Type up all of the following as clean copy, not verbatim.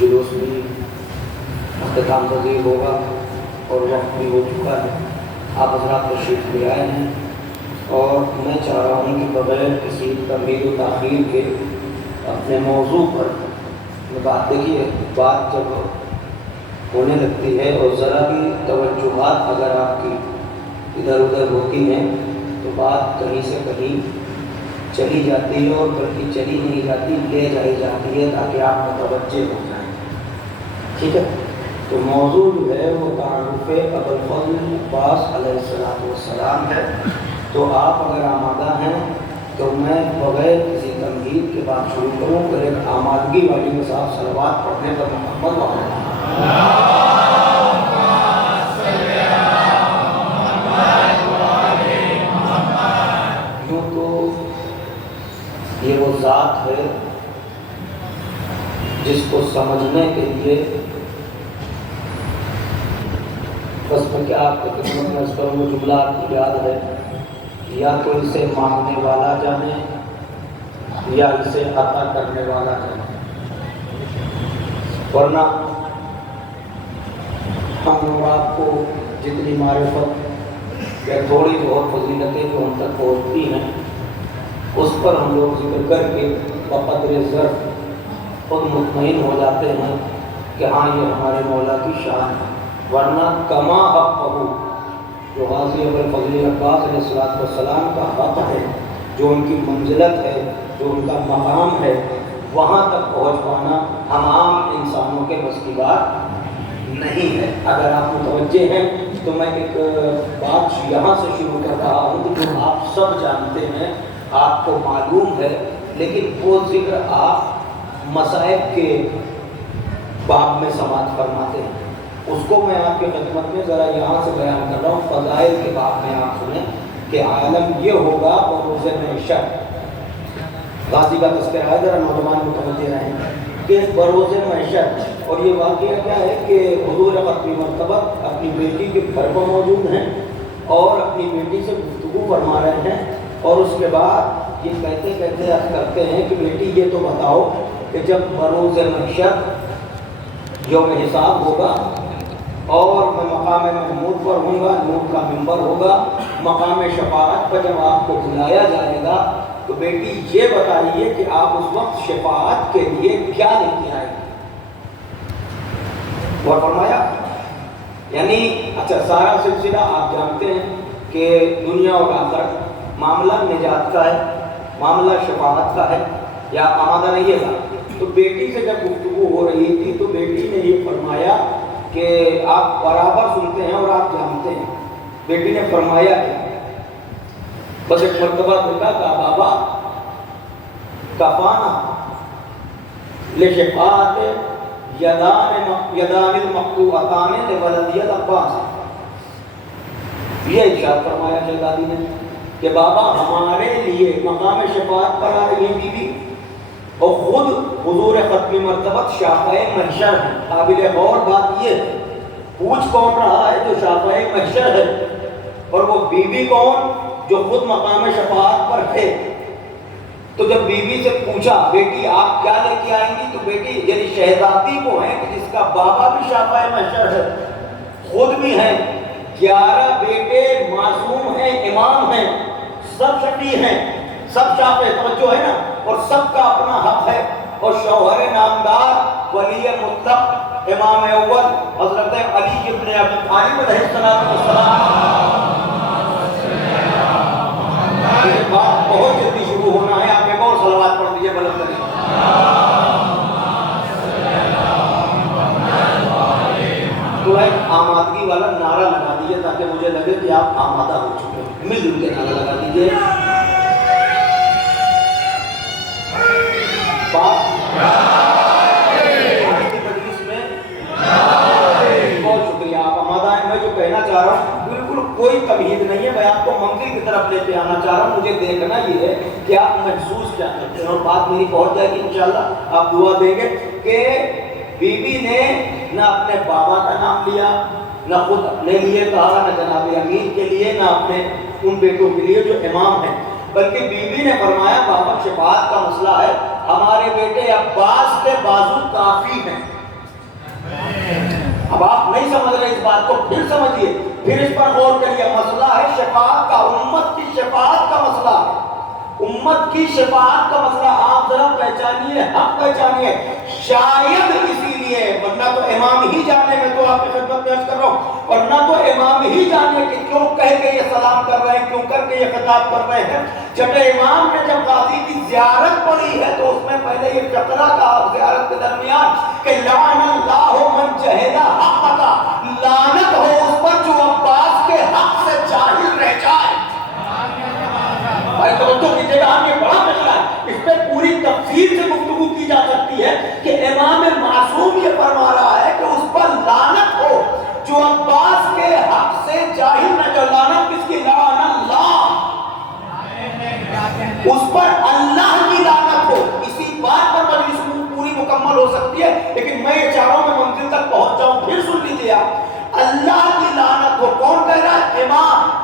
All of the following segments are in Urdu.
جلوس بھی اختتام پذیر ہوگا اور وقت بھی ہو چکا ہے۔ آپ حضرات تشریف لے آئے ہیں اور میں چاہ رہا ہوں کہ بغیر کسی تمہید و تاخیر کے اپنے موضوع پر بات دیکھیے، بات جب ہونے لگتی ہے اور ذرا بھی توجہات اگر آپ کی ادھر ادھر ہوتی ہیں تو بات کہیں سے کہیں چلی جاتی ہے، اور بلکہ چلی نہیں جاتی، لے جائی جاتی ہے تاکہ آپ متوجہ ہو جائیں۔ ٹھیک ہے، تو موضوع جو ہے وہ تعارف ابوالفضل عباس علیہ السلام ہے۔ تو آپ اگر آمادہ ہیں تو میں بغیر کسی تمہید کے بات شروع کروں، پھر ایک آمادگی والی مثال صلوات پڑھنے پر محمد وعلیہ یوں تو یہ وہ ذات ہے جس کو سمجھنے کے لیے بس میں کیا آپ کو خدمت میں کروں، وہ جملہ آپ کو یاد ہے، یا تو اسے مانگنے والا جانے یا اسے عطا کرنے والا جانے، ورنہ ہم اور آپ کو جتنی معرفت یا تھوڑی بہت فضیلتیں جو ہم تک پہنچتی ہیں اس پر ہم لوگ ذکر کر کے بقدر ظرف خود مطمئن ہو جاتے ہیں کہ ہاں یہ ہمارے مولا کی شان ہے، ورنہ کما حقہ، جو غازی ابوالفضل عباس علیہ السلام کا حق ہے، جو ان کی منزلت ہے، جو ان کا مقام ہے، وہاں تک پہنچ پانا ہم عام انسانوں کے بس کی بات نہیں ہے۔ اگر آپ متوجہ ہیں تو میں ایک بات یہاں سے شروع کر رہا ہوں جو آپ سب جانتے ہیں، آپ کو معلوم ہے، لیکن وہ ذکر آپ مصائب کے باب میں سماعت فرماتے ہیں، اس کو میں آپ کی خدمت میں ذرا یہاں سے بیان کر رہا ہوں۔ فضائل کے باب میں آپ سنیں کہ عالم یہ ہوگا بروز محشر، غازی کا تذکرہ ہے، ذرا نوجوان متوجہ رہیں کہ بروز محشر، اور یہ واقعہ کیا ہے کہ حضور ختمی مرتبہ اپنی بیٹی کے گھر پر موجود ہیں اور اپنی بیٹی سے گفتگو فرما رہے ہیں، اور اس کے بعد یہ کہتے کہتے عرض کرتے ہیں کہ بیٹی یہ تو بتاؤ کہ جب بروز محشر یوم حساب ہوگا اور میں مقام محمود پر ہوں گا، نور کا منبر ہوگا، مقام شفاعت پر جب آپ کو بلایا جائے گا تو بیٹی یہ بتائیے کہ آپ اس وقت شفاعت کے لیے کیا لے کے آئے گے؟ اور فرمایا یعنی اچھا سارا سلسلہ آپ جانتے ہیں کہ دنیا اور آخرت معاملہ نجات کا ہے، معاملہ شفاعت کا ہے، یا آمادہ نہیں ہے؟ تو بیٹی سے جب گفتگو ہو رہی تھی تو بیٹی نے یہ فرمایا کہ آپ برابر سنتے ہیں اور آپ جانتے ہیں۔ بیٹی نے فرمایا کہ بس ایک مرتبہ بیٹا کا بابا کفانا لشفاعت یدان المقطوعتان لولدی العباس، یہ ارشاد فرمایا شہزادی نے کہ بابا ہمارے لیے مقام شفاعت پر آ رہی ہے بی بی، اور خود حضور ختمی مرتبہ شافع محشر ہے۔ قابل غور بات یہ ہے، پوچھ کون رہا ہے جو شافع محشر ہے، اور وہ بی بی کون جو خود مقام شفاعت پر ہے۔ تو جب بی بی سے پوچھا بیٹی آپ کیا لے کے آئیں گی، تو بیٹی یعنی شہزادی وہ ہیں کہ جس کا بابا بھی شافع محشر ہے، خود بھی ہیں، 11 بیٹے معصوم ہیں، امام ہیں، سب شفیع ہیں، سب شافع، توجہ ہے نا، اور سب کا اپنا حق ہے، اور شوہر نامدار ولی مطلق امام اول حضرت علی ابن ابی طالب علیہ السلام۔ یہ بات بہت جلدی شروع ہونا ہے، آپ ایک اور صلوات پڑھ دیجئے بلند کریں۔ تو ایک آمادگی والا نعرہ لگا دیجئے تاکہ مجھے لگے کہ آپ آمادہ ہو چکے ہیں، مل جل کے نعرہ لگا دیجئے۔ بہت شکریہ، آپ آمادہ ہیں۔ میں جو کہنا چاہ رہا ہوں بالکل کوئی تمہید نہیں ہے، میں آپ کو منزل کی طرف لے کے آنا چاہ رہا ہوں۔ مجھے دیکھنا یہ ہے کہ آپ محسوس کیا کرتے ہیں، اور بات میری پہنچ جائے گی انشاءاللہ، آپ دعا دیں گے کہ بی بی نے نہ اپنے بابا کا نام لیا، نہ خود اپنے لیے کہا، نہ جناب امیر کے لیے، نہ اپنے ان بیٹوں کے لیے جو امام ہیں، بلکہ بی بی نے فرمایا بابا شفاعت کا مسئلہ ہے، ہمارے بیٹے عباس کے بازو کافی ہیں، اب آپ نہیں سمجھ رہے اس بات کو، پھر سمجھیے، پھر اس پر غور کریے. مسئلہ ہے شفاعت کا، امت کی شفاعت کا مسئلہ ہے، امت کی شفاعت کا مسئلہ. آپ ذرا پہچانیے، حق پہچانیے. شاید اسی لیے، ورنہ تو امام ہی جانے، میں تو آپ کی خدمت میں عرض کر رہا ہوں، ورنہ تو امام ہی جانے کہ کیوں کہہ کے یہ سلام کر رہے ہیں، کیوں کر کے یہ خطاب کر رہے ہیں. جب امام نے جب غازی کی زیارت پڑھی ہے تو اس میں پہلے یہ فقرہ کا زیارت کے درمیان کہ لعن اللہ من جہل حق کا، لعنت ہو اس پر جو عباس کے حق سے جاہل رہ جائے. بھائی توجہ کیجیے گا، یہ بڑا مسئلہ ہے، اس پہ پوری تفصیل سے گفتگو کی جا سکتی ہے کہ امام معصوم یہ فرما رہا ہے کہ اس پر لعنت ہو جو عباس کے حق سے جاہل نہ. جو لعنت کس کی؟ لعن اللہ، اس پر اللہ کی لعنت ہو. اسی بات پر مجلس پوری مکمل ہو سکتی ہے، لیکن میں یہ چاہ رہا ہوں میں منزل تک پہنچ جاؤں. پھر سن لیجیے آپ، اللہ کی لعنت ہو. کون کہہ رہا ہے؟ امام.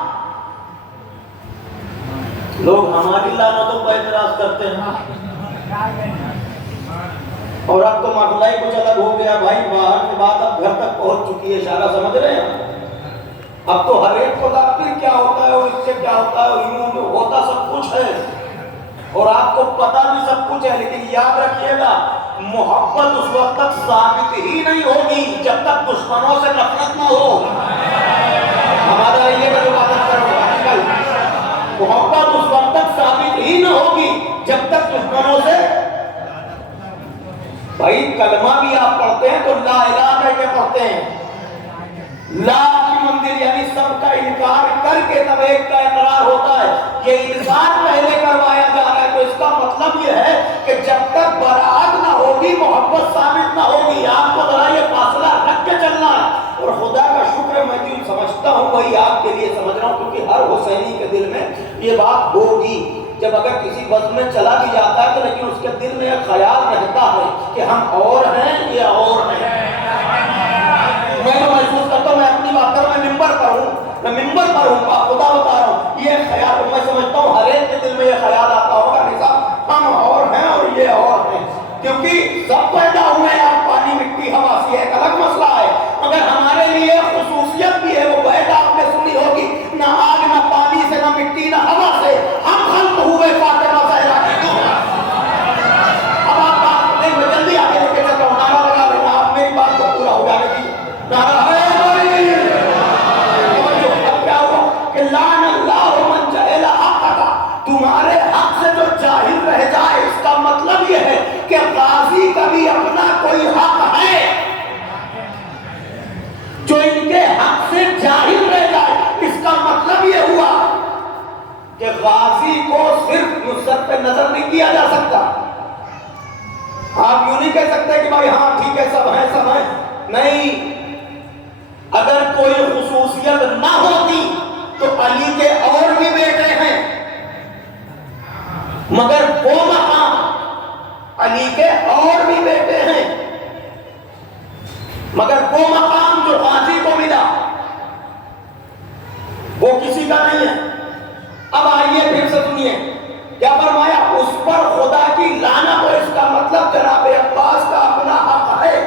لوگ ہماری لعنتوں پر اعتراض کرتے ہیں، اور اب تو معاملہ ہی کچھ الگ ہو گیا بھائی. باہر کی بات اب گھر تک پہنچ چکی ہے، اشارہ سمجھ رہے ہیں. اب تو ہر ایک کو پھر کیا ہوتا ہے اور اس سے کیا ہوتا ہے، اور یوں ہوتا سب کچھ ہے اور آپ کو پتا بھی سب کچھ ہے. لیکن یاد رکھیے گا، محبت اس وقت تک ثابت ہی نہیں ہوگی جب تک دشمنوں سے نفرت نہ ہو. ہمارا یہ جو بات کر رہا ہوں کل، محبت اس وقت تک ثابت ہی نہ ہوگی جب تک دشمنوں سے. بھائی کلمہ بھی آپ پڑھتے ہیں تو لا الہ کہہ کے پڑھتے ہیں، لا کی مندر یعنی سب کا انکار کر کے تب ایک کا اقرار ہوتا ہے. یہ انکار پہلے کروایا جا رہا ہے، تو اس کا مطلب یہ ہے کہ جب تک براءت نہ ہوگی محبت ثابت نہ ہوگی. آپ کو ذرا یہ فاصلہ رکھ کے چلنا ہے. اور خدا کا شکر ہے میں جو سمجھتا ہوں وہی آپ کے لیے سمجھ رہا ہوں، کیونکہ ہر حسینی کے دل میں یہ بات ہوگی. جب اگر کسی بزم میں چلا بھی جاتا ہے تو لیکن اس کے دل میں ایک خیال رہتا ہے کہ ہم اور ہیں، یہ اور ہیں. میں تو محسوس کرتا ہوں، میں اپنی بات کروں، میں ممبر پر ہوں، میں ممبر پر ہوں، خدا بتا رہا ہوں، یہ خیال میں سمجھتا ہوں ہر ایک کے دل میں یہ خیال آتا ہوگا کہ صاحب ہم اور ہیں اور یہ اور ہیں. کیونکہ سب پیدا ہوئے ہیں، آپ پانی مٹی ہوا سے، ایک الگ مسئلہ ہے. مگر ہمارے لیے خصوصیت بھی ہے، وہ بیت آپ نے سنی ہوگی، نہ آگ نہ پانی سے نہ مٹی نہ ہوا سے ہم خلق ہوئے فاطمہ زہرا کی دعا. اب آپ بات نہیں، میں جلدی آگے لے کے چلتا ہوں، نعرہ لگا لینا آپ، میری بات کو پورا ہو جانے کی. نعرہ ہے کیا ہوا کہ لعن اللہ من جہل حق کا، تمہارے حق سے جو جاہل رہ جائے. اس کا مطلب یہ ہے کہ غازی کا بھی اپنا کوئی حق ہے، جو ان کے حق سے جاہل رہ جائے. اس کا مطلب یہ ہوا کہ غازی کو صرف نصرت پہ نظر نہیں کیا جا سکتا. آپ یوں نہیں کہہ سکتے کہ بھائی ہاں ٹھیک ہے سب ہیں سب ہیں. نہیں، اگر کوئی خصوصیت نہ ہوتی تو علی کے اور بھی بیٹے ہیں، مگر وہ مقام علی کے اور بھی بیٹے ہیں، مگر وہ مقام جو غازی کو ملا وہ کسی کا نہیں ہے. اب آئیے پھر سے سنیے کیا فرمایا، اس پر خدا کی لعنت ہو. اس کا مطلب جناب عباس کا اپنا حق ہے.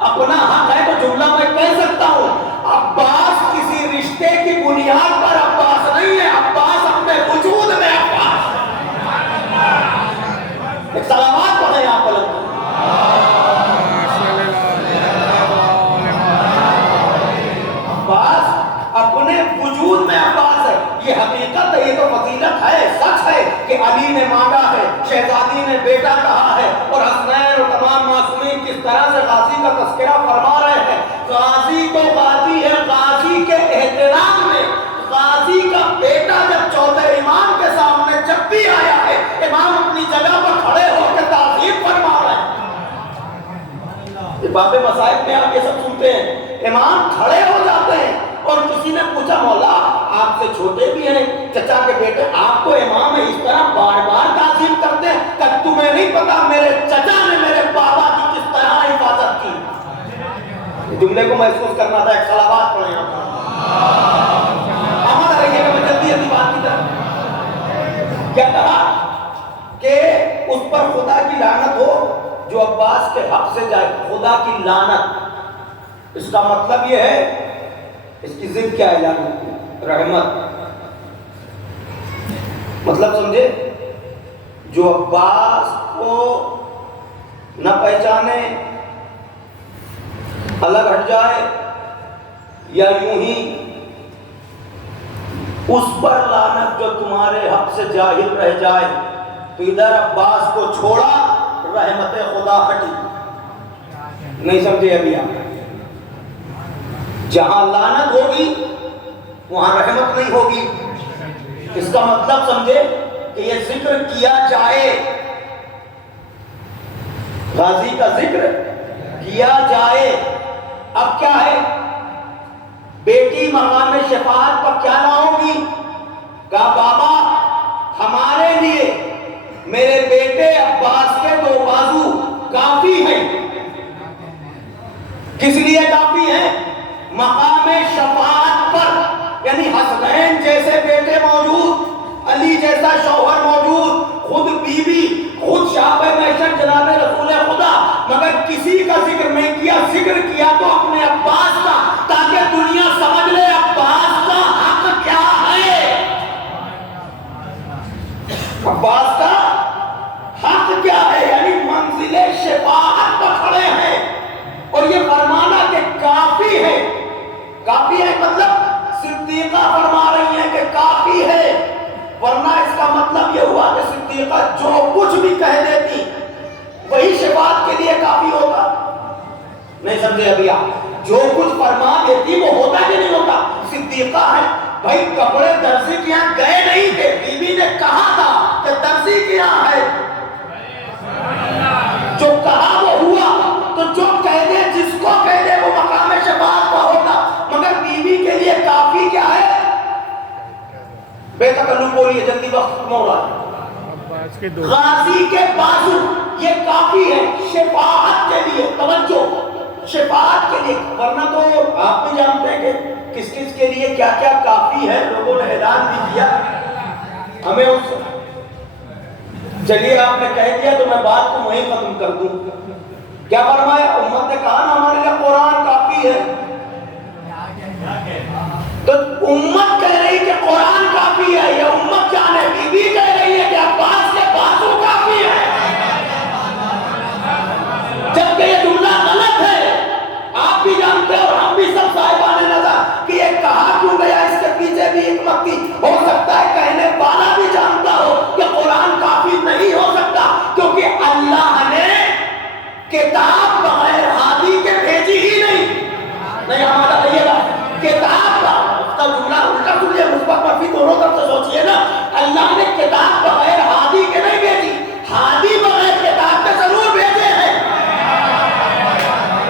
اپنا حق ہے تو جملہ میں کہہ سکتا ہوں، عباس کسی رشتے کی بنیاد پر عباس نہیں ہے، عباس اپنے وجود میں عباس. ایک سلامات پڑھیں آپ بلند. عباس اپنے وجود میں عباس ہے. یہ حقیقت ہے، یہ تو فضیلت ہے، سچ ہے کہ علی نے مانگا ہے، شہزادی نے بیٹا کہا ہے، اور حسنین اور تمام معصومین کس طرح سے غازی کا تذکرہ فرما رہے ہیں. غازی تو غازی ہے، غازی کے احترام میں غازی کا بیٹا جب چوتھے امام کے سامنے جب بھی آیا ہے، امام اپنی جگہ پر کھڑے ہو کے تعظیم فرما رہے ہیں. باب مسائل میں آپ یہ سب سنتے ہیں، امام کھڑے ہو جاتے ہیں. اور کسی نے پوچھا مولا آپ سے چھوٹے بھی ہیں، چچا کے بیٹے، آپ تو امام ہے، اس طرح بار بار تعظیم کرتے ہیں، کہ تمہیں نہیں پتا میرے چچا نے میرے بابا کی کس طرح حفاظت کی. جملے کو محسوس کرنا تھا. ایک صلوات پڑھیں آپ. احمد رہیے کہ میں جلدی جلدی بات کی طرف. کیا کہا کہ اس پر خدا کی لعنت ہو جو عباس کے حق سے جائے. خدا کی لعنت. اس کا مطلب یہ ہے، اس کی ضد کیا ہے جانتے؟ رحمت۔ مطلب سمجھے؟ جو عباس کو نہ پہچانے، الگ ہٹ جائے، یا یوں ہی اس پر لعنت جو تمہارے حق سے جاہل رہ جائے، تو ادھر عباس کو چھوڑا، رحمت خدا ہٹی۔ نہیں سمجھے ابھی آپ؟ جہاں لعنت ہوگی وہاں رحمت نہیں ہوگی۔ اس کا مطلب سمجھے کہ یہ ذکر کیا جائے، غازی کا ذکر کیا جائے۔ اب کیا ہے؟ بیٹی مقام شفاعت پر کیا لاؤں گی؟ کہا بابا ہمارے لیے میرے بیٹے عباس کے 2 بازو کافی ہیں۔ کس لیے کافی ہیں؟ مقام شفاعت پر، یعنی حسنین جیسے بیٹے موجود، علی جیسا شوہر موجود، خود بیوی، خود شاہ محشر جناب رسول خدا، مگر کسی کا ذکر نہیں کیا۔ ذکر کیا تو اپنے عباس کا، تاکہ دنیا سمجھ لے عباس کا حق کیا ہے، عباس کا حق کیا ہے، یعنی منزل شفاعت پر کھڑے ہیں۔ اور یہ فرمانا کہ کافی ہے، کافی ہے مطلب صدیقہ فرما رہی ہیں کہ کافی ہے، ورنہ اس کا مطلب یہ ہوا کہ صدیقہ جو کچھ بھی کہہ دیتی وہی شفاعت کے لیے کافی ہوتا۔ نہیں سمجھے ابھی آپ؟ جو کچھ فرما دیتی وہ ہوتا کہ نہیں ہوتا؟ صدیقہ ہے بھائی، کپڑے درزی کے یہاں گئے نہیں تھے، بی بی نے کہا تھا کہ درزی کے یہاں ہے، جو کہا وہ ہوا، تو جو کہہ دے، جس کو کہہ دے وہ مقام شفاعت کا ہوتا۔ مگر بیوی کے لیے کافی کیا ہے؟ بے تکلف بولیے، جلدی وقت ختم ہو رہا ہے۔ غازی کے بازو یہ کافی ہے شفاعت کے لیے، توجہ، شفاعت کے لیے۔ ورنہ تو آپ بھی جانتے ہیں کہ کس کس کے لیے کیا کیا کافی ہے، لوگوں نے اعلان بھی کیا ہمیں اس۔ چلیے آپ نے کہہ دیا تو میں بات کو وہیں ختم کر دوں۔ کیا فرمایا؟ امت نے کہا نا ہمارے لیے قرآن کافی ہے، تو امت کہہ رہی کہ قرآن کافی ہے، یا امت جانے بی بی کہہ رہی ہے کہ عباس کے بازو کافی ہے، جبکہ یہ جملہ غلط ہے۔ آپ بھی جانتے ہیں اور ہم بھی سب صاحبان نظر کہ یہ کہا کیوں گیا، اس کے پیچھے بھی حکمت تھی۔ ہو سکتا ہے کہنے والا بھی جانتا ہو کہ قرآن کافی نہیں ہو سکتا، کیونکہ اللہ نے کتاب بغیر ہادی کے بھیجی ہی نہیں ہمارا یہ کتاب کا جملہ الٹا سنیے، مثبت منفی دونوں طرف سے سوچیے نا۔ اللہ نے کتاب بغیر ہادی کے نہیں بھیجی، ہادی بغیر کتاب کے ضرور بھیجے ہیں۔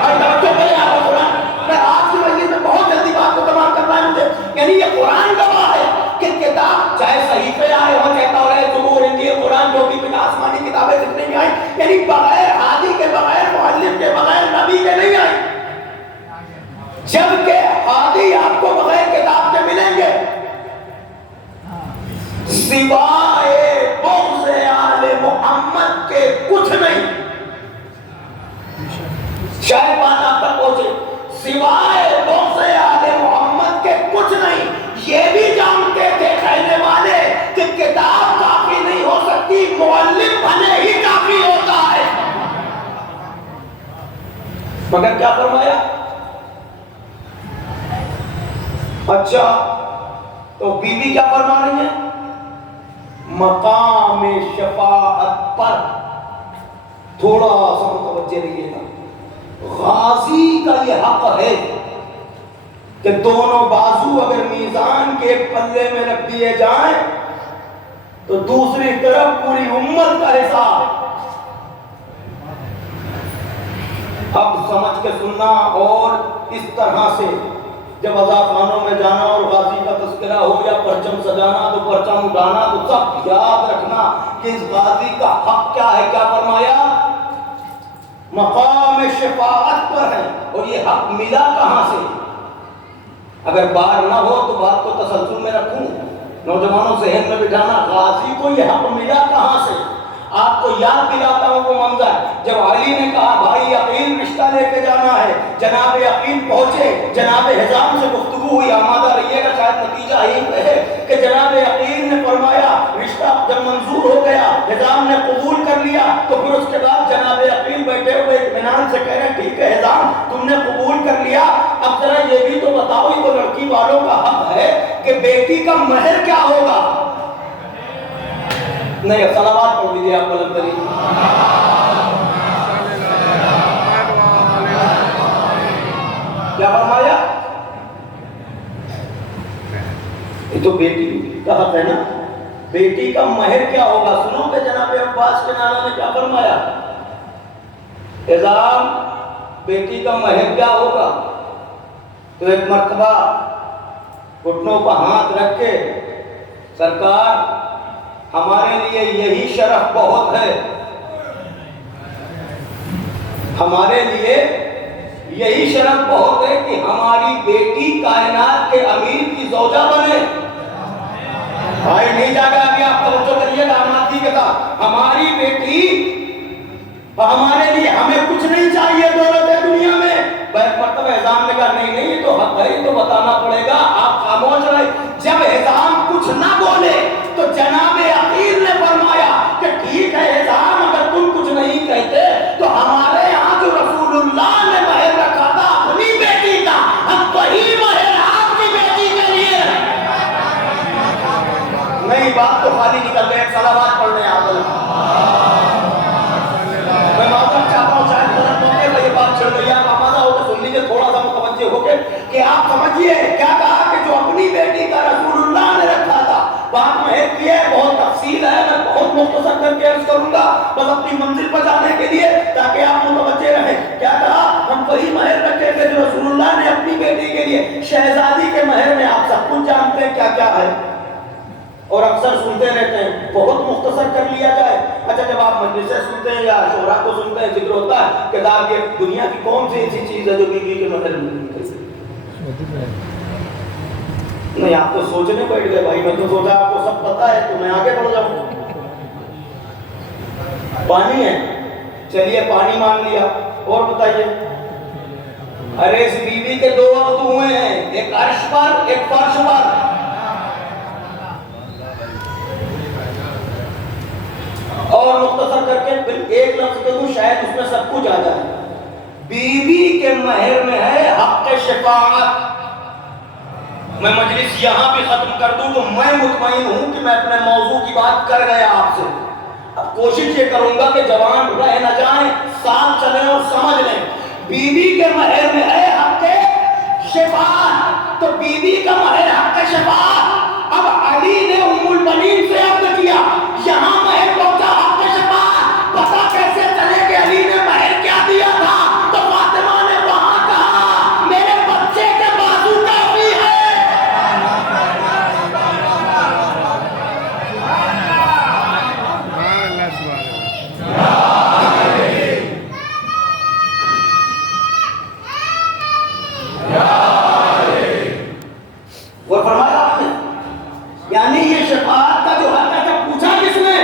اور توجہ کریں آپ قرآن، میں آپ کی مجلس میں بہت جلدی بات کو تمام کرنا ہے مجھے، یعنی یہ قرآن گواہ ہے کہ کتاب چاہے صحیفے آئے ہوں، کہتا ہو رہے زبور، انجیل، قرآن، جو بھی آسمانی کتابیں جتنی بھی آئیں، یعنی بغیر ہادی کے، بغیر معلم کے، بغیر نبی کے نہیں آئیں، جبکہ ہادی آپ کو بغیر کتاب کے ملیں گے، سوائے بغض آل محمد کے کچھ نہیں۔ شاید بات آپ تک پہنچے، سوائے بغض آل محمد کے کچھ نہیں۔ یہ بھی جانتے تھے کہنے والے کہ کتاب کافی نہیں ہو سکتی، معلم بھلے ہی کافی ہوتا ہے، مگر کیا فرمایا؟ اچھا تو بی بی کیا فرما رہی ہیں؟ مقام شفاعت پر تھوڑا سا متوجہ رہیے گا۔ غازی کا یہ حق ہے کہ دونوں بازو اگر میزان کے ایک پلے میں رکھ دیے جائیں تو دوسری طرف پوری امت کا حساب۔ اب سمجھ کے سننا، اور اس طرح سے جب عزاخانوں میں جانا اور غازی کا تذکرہ ہو یا پرچم سجانا تو پرچم اڑانا، تو سب یاد رکھنا کہ اس غازی کا حق کیا ہے۔ کیا فرمایا؟ مقام شفاعت پر ہے، اور یہ حق ملا کہاں سے؟ اگر بار نہ ہو تو بات کو تسلسل میں رکھوں، نوجوانوں ذہن میں بٹھانا، غازی کو یہ حق ملا کہاں سے؟ آپ کو یاد دلاتا ہوں وہ منظر جب علی نے کہا بھائی عقیل رشتہ لے کے جانا ہے، جناب عقیل پہنچے، جناب حزام سے گفتگو ہوئی، آمادہ رہیے گا شاید نتیجہ یہی ہے کہ جناب عقیل نے فرمایا رشتہ جب منظور ہو گیا، حزام نے قبول کر لیا، تو پھر اس کے بعد جناب عقیل بیٹھے ہوئے اطمینان سے کہہ رہے ہیں ٹھیک ہے حزام تم نے قبول کر لیا، اب ذرا یہ بھی تو بتاؤ، یہ تو لڑکی والوں کا حق ہے کہ بیٹی کا مہر کیا ہوگا؟ نہیں صلوات پڑھ لیجیے آپ بلند ترین۔ کیا فرمایا؟ یہ تو بیٹی کا حق ہے نا، بیٹی کا مہر کیا ہوگا؟ سنو کہ جناب عباس کے نانا نے کیا فرمایا؟ اعظام بیٹی کا مہر کیا ہوگا؟ تو ایک مرتبہ گھٹنوں پر ہاتھ رکھ کے سرکار ہمارے لیے یہی شرف بہت ہے، ہمارے لیے یہی شرف بہت ہے کہ ہماری بیٹی کائنات کے امیر کی زوجہ بنے۔ بھائی نہیں جاگا ابھی آپ توجہ کریے داماد جی کے ساتھ، ہماری بیٹی ہمارے لیے ہمیں کچھ نہیں چاہیے دولت ہے دنیا میں۔ ایک مرتبہ حزام نے کہا نہیں نہیں یہ تو حق ہے، یہ تو بتانا پڑے گا، آپ خاموش رہے۔ جب حزام کچھ نہ بولے تو جناب عقیل نے فرمایا کہ ٹھیک ہے حزام اگر تم کچھ نہیں کہتے تو ہمارے یہاں جو رسول اللہ نے مہر رکھا تھا اپنی بیٹی کا، ہم وہی مہر آپ کی بیٹی کے لیے۔ نہیں بات تو خالی نکل گئے، صلوات پڑھنے آپ لوگ۔ میں معذرت چاہتا ہوں شاید غلط موقع پر یہ بات چھڑ گئی، آپ آمادہ ہو کے سن لیجیے تھوڑا سا متوجہ ہو کے کہ آپ سمجھیے کیا کہا کہ جو اپنی بیٹی کا رسول اللہ نے رکھا تھا، بات مہر کی ہے، بہت تفصیل ہے، میں بہت مختصر کر کے عرض کروں گا بس اپنی منزل پر جانے کے لیے تاکہ آپ متوجہ رہیں۔ کیا کہا؟ ہم وہی مہر رکھیں گے جو رسول اللہ نے اپنی بیٹی کے لیے۔ شہزادی کے مہر میں آپ سب کچھ جانتے ہیں کیا کیا ہے اور اکثر سنتے رہتے ہیں، بہت مختصر کر لیا جائے۔ اچھا جب آپ مجلسیں سنتے ہیں یا شعراء کو سنتے ہیں ذکر ہوتا ہے کہ صاحب یہ دنیا کی کون سی ایسی چیز ہے جو بیوی کے مہر نہیں، آپ تو سوچنے بیٹھ گئے بھائی، میں تو سوچا آپ کو سب پتا ہے تو میں آگے بڑھ جاؤں۔ پانی ہے، چلیے پانی مان لیا، اور بتائیے؟ ارے اس بیوی کے دو وقت ہوئے ہیں، ایک عرش پر ایک فرش پر۔ اور مختصر کر کے ایک لفظ کہوں شاید اس میں سب کچھ آ جائے، بیوی کے مہر میں ہے حق شفاعت۔ میں مجلس یہاں بھی ختم کر دوں تو میں مطمئن ہوں کہ میں اپنے موضوع کی بات کر گیا آپ سے۔ اب کوشش یہ کروں گا کہ جوان رہ نہ جائیں، ساتھ چلیں اور سمجھ لیں۔ بیوی کے مہر میں ہے حق شفاعت، تو بیوی کا مہر حق شفاعت۔ اب علی نے ام البنین سے عرض کیا یہاں مہر پہنچا حق شفاعت، پتہ کیسے چلے کہ علی نے مہر کیا دیا تھا؟ تو فاطمہ نے وہاں کہا میرے بچے کے بازو کافی ہے۔ اور فرمایا آپ نے یعنی یہ شفاعت کا جو حق ہے، جب پوچھا کس نے؟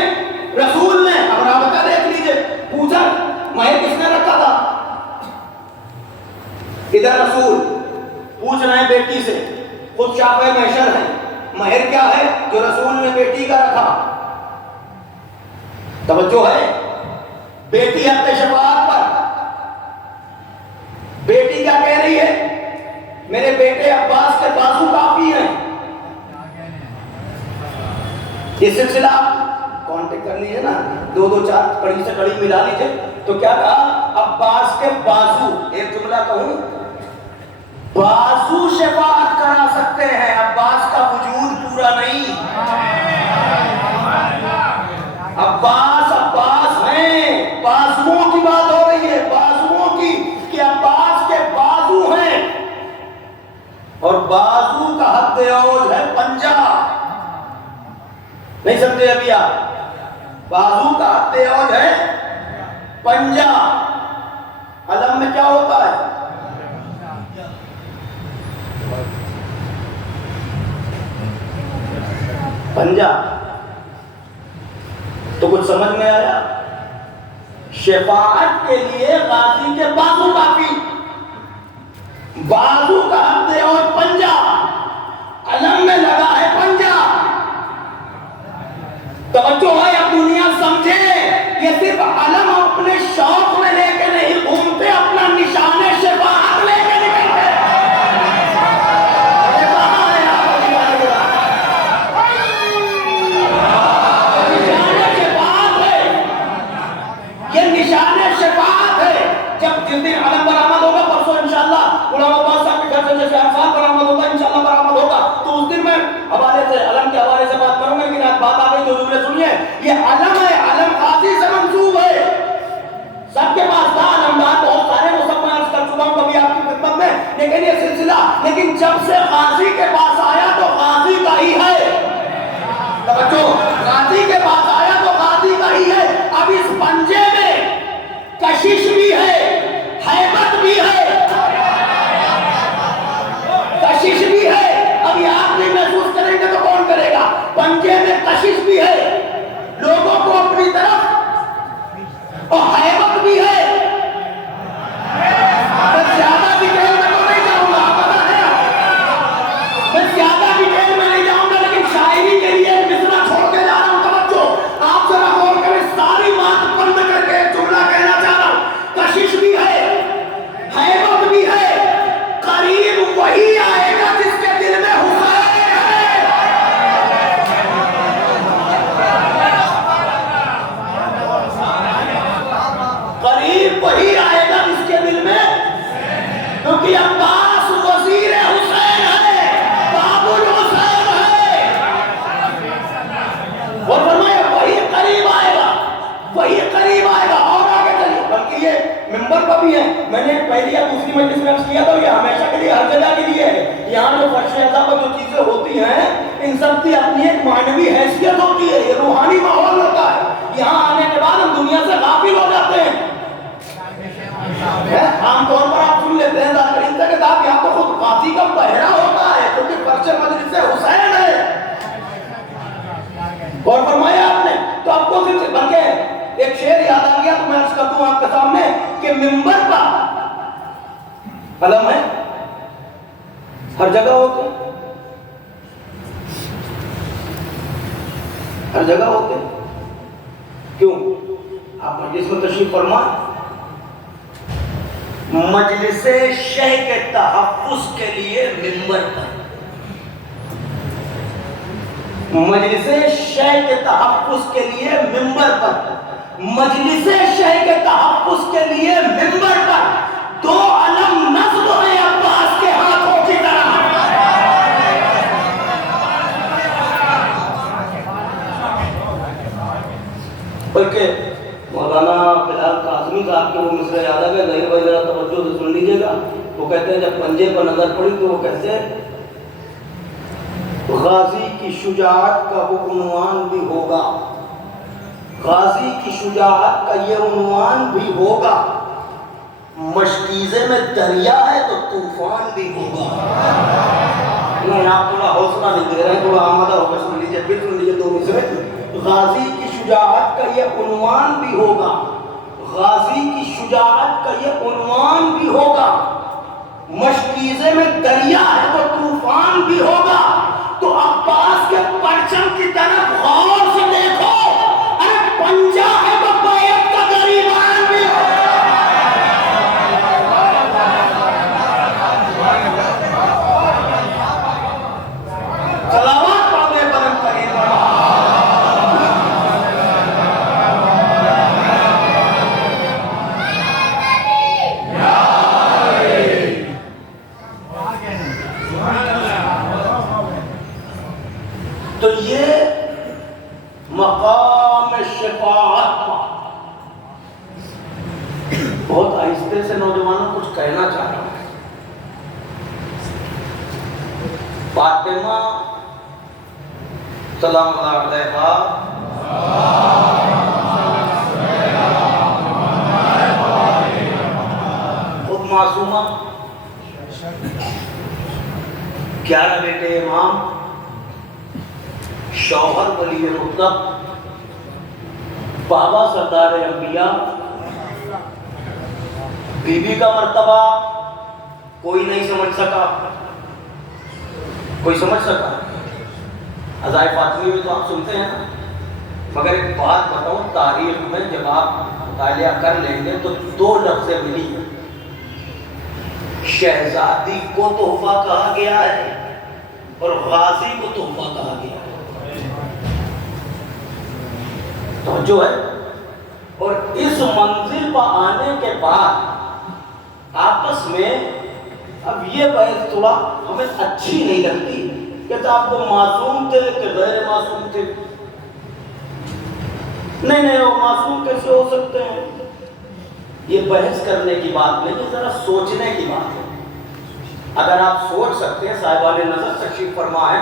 رسول نے۔ اب رابطہ دیکھ لیجئے، پوچھا مہر کس نے رکھا تھا؟ ادھر رسول پوچھ رہے ہیں بیٹی سے، خود شافع محشر ہیں، مہر کیا ہے جو رسول نے بیٹی کا رکھا؟ توجہ ہے؟ بیٹی حق شفاعت پر، بیٹی کیا کہہ رہی ہے؟ میرے بیٹے عباس کے بازو کافی ہیں۔ یہ سلسلہ کانٹیکٹ کر لیجئے نا، دو دو چار کڑی سے کڑی ملا لیجئے، تو کیا کہا؟ عباس کے بازو، ایک جملہ کہوں، بازو شفاعت کرا سکتے ہیں، عباس کا وجود پورا نہیں۔ عباس ہیں، بازوؤں کی بات ہو رہی ہے، بازوؤں کی، کہ عباس کے بازو ہیں، اور بازو کا حد اوج ہے پنجہ۔ نہیں سمجھے ابھی آپ؟ بازو کا حد اوج ہے پنجہ۔ علم میں کیا ہوتا ہے؟ پنجہ۔ تو کچھ سمجھ میں آیا؟ شفاعت کے لیے غازی کے بازو کافی، بازو کا ہتھے اور پنجہ، علم میں لگا ہے پنجہ۔ توجہ ہے، اب دنیا سمجھے یہ صرف علم اپنے شوق میں لے کے نہیں گھومتے، اپنا نشان شفاعت لے کے نکلتے۔ یہ نشان شفاعت ہے۔ جب جس دن علم برآمد ہوگا، پرسوں انشاءاللہ غلام عباس صاحب کے گھر سے جیسے انفال برآمد ہوگا، انشاءاللہ برآمد ہوگا، تو اس دن میں حوالے سے علم کے حوالے سے بات کروں گا، لیکن آج بات آ گئی تو جملے سنیے۔ یہ علم ہے، علم غازی سے منسوب ہے، سب کے پاس تھا علمدار بہت سارے، وہ سب میں عرض کر چکا ہوں کبھی آپ کی خدمت میں، لیکن یہ سلسلہ، لیکن جب سے غازی کے پاس آیا تو غازی کا ہی ہے۔ توجہ، غازی کے پاس آیا تو غازی کا ہی ہے۔ اب اس پنجے میں کشش بھی ہے، ہیبت بھی ہے، کشش بھی ہے۔ اب یہ آپ نہیں محسوس کریں گے تو کون کرے گا؟ پنجے میں کشش بھی ہے، لوگوں کو اپنی طرف، اور ہیبت بھی ہے۔ میں زیادہ ڈیٹیل میں تو نہیں جاؤں گا، پتہ ہے میں زیادہ ڈیٹیل میں نہیں جاؤں گا، لیکن شاعری کے لیے مصرع چھوڑ کے جا رہا ہوں۔ توجہ، آپ ذرا غور کریں، ساری بات بند کر کے جملہ کہنا چاہ رہا ہوں۔ کشش بھی ہے، ہیبت بھی ہے، قریب وہی آئے گا جس کے دل میں حسین ہے۔ قریب وہی آئے گا جس کے دل میں، کیونکہ عباس وزیر حسین ہے، بابو الحسین ہے۔ اور فرمایا وہی قریب آئے گا، وہی قریب آئے گا۔ اور آگے چلیے، بلکہ یہ ممبر پر بھی ہے، میں نے پہلی یا دوسری مجلس میں عرض کیا تھا، یہ ہمیشہ کے لیے ہر جگہ کے لیے ہے۔ یہاں جو فرش اعضاء پر جو چیزیں ہوتی ہیں، ان سب کی اپنی ایک معنوی حیثیت ہوتی ہے، یہ روحانی ماحول ہوتا ہے۔ یہاں آنے کے بعد ہم دنیا سے غافل ہو جاتے ہیں۔ عام طور پر آپ سن لیتے ہیں ذاکرین سے کہ صاحب یہاں تو خود غازی کا پہرا ہوتا ہے، کیونکہ فرش مجلس حسین ہے۔ اور فرمایا آپ نے، تو آپ کو صرف بلکہ ایک شعر یاد آ گیا تو میں عرض کر دوں آپ کے سامنے کہ ممبر کا علم ہے، ہر جگہ ہوتے، ہر جگہ ہوتے۔ کیوں؟ آپ مجلس میں تشریف فرما، مجلس شیخ کے تحفظ کے لیے ممبر پر، مجلس شیخ کے تحفظ کے لیے ممبر پر، مجلس شیخ کے تحفظ کے لیے ممبر پر دو علم نصب ہیں عباس کے ہاتھوں کی طرح۔ بلکہ مولانا بلال قاسمی صاحب کے وہ مصرع یاد آ گئے، ظاہر بھائی ذرا توجہ سے سن لیجیے گا۔ وہ کہتے ہیں جب پنجے پر نظر پڑی تو وہ کہتے ہیں غازی کی شجاعت کا وہ عنوان بھی ہوگا، غازی کی شجاعت کا یہ عنوان بھی ہوگا، مشکیزے میں دریا ہے تو طوفان بھی ہوگا۔ نہیں آپ تھوڑا حوصلہ نہیں دے رہے ہیں، تھوڑا آمادہ ہو کر سن لیجیے، پھر سن لیجیے دو مصرع۔ غازی کی شجاعت کا یہ عنوان بھی ہوگا، غازی کی شجاعت کا یہ عنوان بھی ہوگا، مشکیزے میں دریا ہے تو طوفان بھی ہوگا۔ تو عباس کے پرچم کی طرف غور سے دیکھو، ارے پنجہ ہے تو بیعت کا گریبان بھی ہوگا۔ صلوات پڑھنے بلند کریں تو یہ مقام شفاعت کا بہت آہستہ سے نوجوانوں کچھ کہنا چاہ رہا ہوں۔ فاطمہ سلام اللہ علیہا خود معصومہ، 11 بیٹے امام، شوہر ولی مطلق، بابا سردار انبیاء، بی بی کا مرتبہ کوئی نہیں سمجھ سکا، کوئی سمجھ سکا؟ عزائے فاطمی میں تو آپ سنتے ہیں نا، مگر ایک بات بتاؤں، تاریخ میں جب آپ مطالعہ کر لیں گے تو دو لفظیں ملی ہیں، شہزادی کو تحفہ کہا گیا ہے اور غازی کو تحفہ کہا گیا ہے، توجہ ہے؟ اور اس منزل پر آنے کے بعد آپس میں اب یہ بحث تھوڑا ہمیں اچھی نہیں لگتی کہ آپ کو معصوم تھے کہ غیر معصوم تھے، نہیں وہ معصوم کیسے ہو سکتے ہیں، یہ بحث کرنے کی بات نہیں، یہ ذرا سوچنے کی بات ہے۔ اگر آپ سوچ سکتے ہیں، صاحبان نظر تشریف فرما ہے،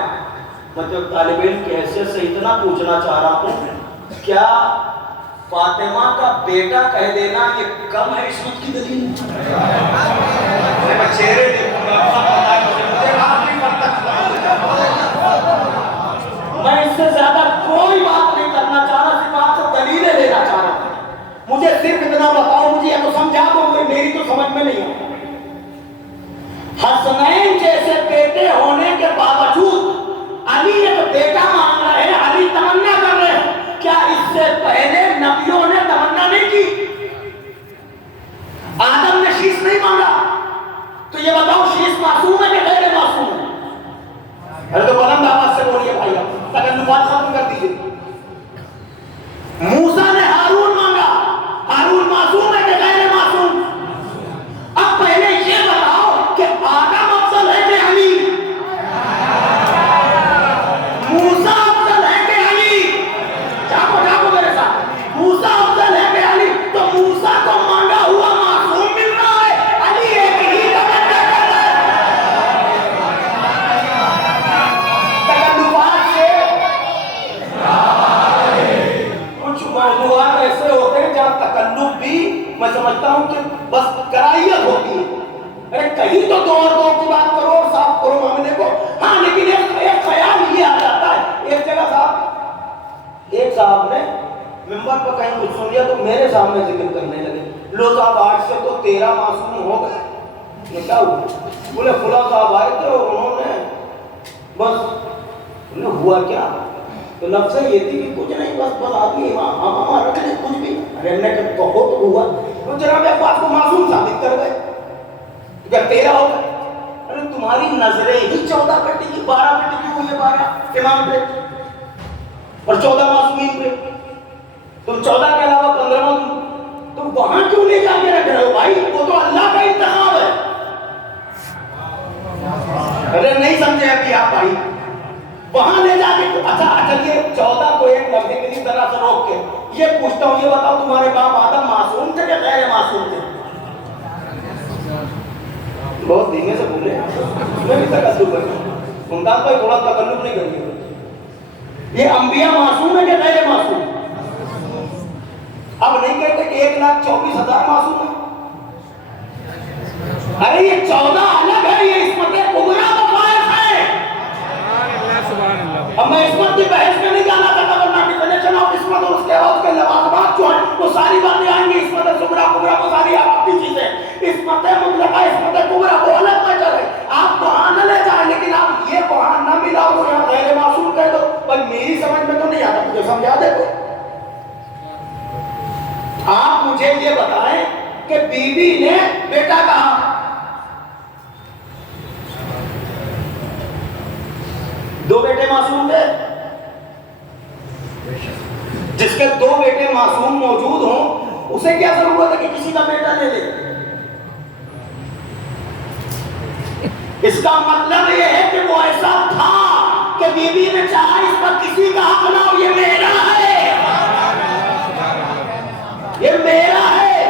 میں تو طالب علم کی حیثیت سے اتنا پوچھنا چاہ رہا ہوں، کیا فاطمہ کا بیٹا کہہ دینا یہ کم ہے عصمت کی دلیل؟ میں اس سے زیادہ کوئی بات نہیں کرنا چاہ رہا، صرف آپ سے دلیلیں لینا چاہ رہا ہوں، مجھے صرف اتنا بتاؤ، مجھے یہ تو سمجھا دو، میری تو سمجھ میں نہیں آتا، حسنین جیسے بیٹے ہونے کے باوجود علی ایک بیٹا مانگ رہے ہیں، علی تمنا کر رہے ہیں، کیا اس سے پہلے نبیوں نے تمنا نہیں کی؟ آدم نے شیش نہیں مانگا، تو یہ بتاؤ شیش معصوم ہے کہ غیر معصوم ہے؟ ارے تو بلند آواز سے بولیے بھائی، آپ تکلفات ختم کر دیجیے۔ موسیٰ نے ہارون مانگا، ہارون معصوم ہے کہ غیر معصوم؟ اب پہلے یہ بتاؤ کہ آدم افضل ہے کہ علی؟ موسیٰ افضل ہے کہ علی؟ جاؤ میرے ساتھ، موسیٰ افضل ہے کہ علی؟ تو موسیٰ کو مانگا ہوا معصوم مل رہا ہے، علی ایک ہی تمنا کر رہا ہے۔ تکلفات سے کچھ موضوعات ایسے ہوتے ہیں جہاں تکلف بھی میں سمجھتا ہوں کہ بس کرائیت ہوتی ہے، ارے کہیں تو دو اور دو کی بات کرو اور صاف کرو معاملے کو۔ ہاں لیکن ایک خیال یہ آ جاتا ہے، ایک جگہ ایک صاحب نے ممبر پر کہیں کچھ سن لیا تو میرے سامنے ذکر کرنے لگے، لو صاحب آج سے تو 13 معصوم ہو گئے، یہ کیا ہوا؟ بولے فلاں صاحب آئے تھے اور انہوں نے بس ہوا کیا؟ تو لفظ یہ تھی کہ کچھ نہیں، بس آدمی ہمارا رکھ لیں کچھ بھی، ارے کہ بہت ہوا، تو جناب اقبال کو معصوم ثابت کر گئے، جب 13 ہو گئے۔ ارے تمہاری نظریں ہی 14 پہ ٹکی، 12 پہ ٹکی ہوئی ہے، 12 امام پہ اور 14 معصومین پہ، تم 14 کے علاوہ 15 تم وہاں کیوں لے جا کے رکھ رہے ہو بھائی؟ وہ تو اللہ کا انتخاب ہے۔ ارے نہیں سمجھے ابھی آپ بھائی، وہاں لے جا کے اچھا یہ 14 کو ایک لفظ کی طرح سے روک کے یہ پوچھتا ہوں، یہ بتاؤ تمہارے باپ آدم معصوم تھے کہ غیر معصوم تھے؟ بہت دھیمے سے بولے، میں بھی تکلف کرتا ہوں، ممتاز بھائی تھوڑا تکلف نہیں کریے۔ یہ انبیاء معصوم ہے کہ غیر معصوم؟ اب نہیں کہتے کہ 1,24,000 معصوم ہیں، ارے یہ 14 الگ ہے، یہ عصمت کبریٰ کا باعث ہے۔ اب میں عصمت کی بحث میں نہیں جانا چاہتا، ورنہ ڈیفینیشن آف عصمت اور اس کے بعد کے لوازمات جو ہیں وہ ساری باتیں آئیں گی، عصمت صغریٰ کبریٰ وہ ساری آپی چیزیں، عصمت مطلقہ عصمت کبریٰ وہ الگ میٹر ہے، آپ وہاں نہ لے جائیں، لیکن آپ یہ وہاں نہ ملاؤ تو یہاں غیر معصوم کہہ دو، پر میری سمجھ میں تو نہیں آتا، مجھے سمجھا دے کوئی۔ آپ مجھے یہ بتائیں کہ بی بی نے بیٹا کہا، دو بیٹے معصوم تھے، جس کے 2 بیٹے معصوم موجود ہوں اسے کیا ضرورت ہے کہ کسی کا بیٹا لے لے؟ اس کا مطلب یہ ہے کہ وہ ایسا تھا کہ بی بی نے چاہا اس پر کسی کا حق نہ ہو، یہ میرا ہے، یہ میرا ہے۔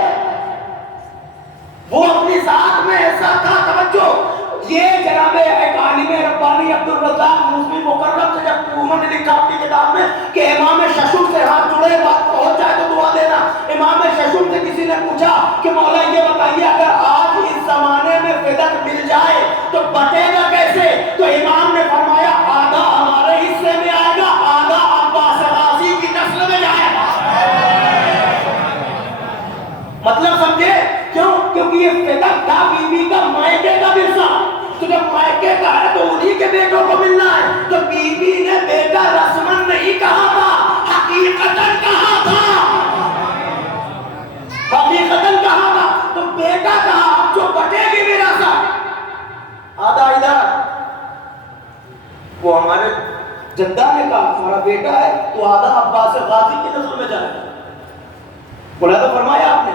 وہ اپنی ذات میں ایسا تھا، توجہ، یہ جناب ایک عالم ربانی عبدالرزاق موسوی مکرم سے جب انہوں نے لکھا اپنی کتاب میں کہ امام ششم سے ہاتھ جڑے، بات پہنچ جائے تو دعا دینا۔ امام ششم سے کسی نے پوچھا کہ مولا یہ بتائیے اگر آج اس زمانے میں فدق مل جائے تو بٹے گا کیسے؟ تو امام نے فرمایا آدھا ہمارے حصے میں آئے گا، آدھا عباس غازی کی نسل میں جائے گا۔ آدھا ادھر. وہ ہمارے جدہ نے کہا تمہارا بیٹا ہے تو آدھا عباس غازی کی نسل میں جائے. ملاحظہ فرمایا آپ نے.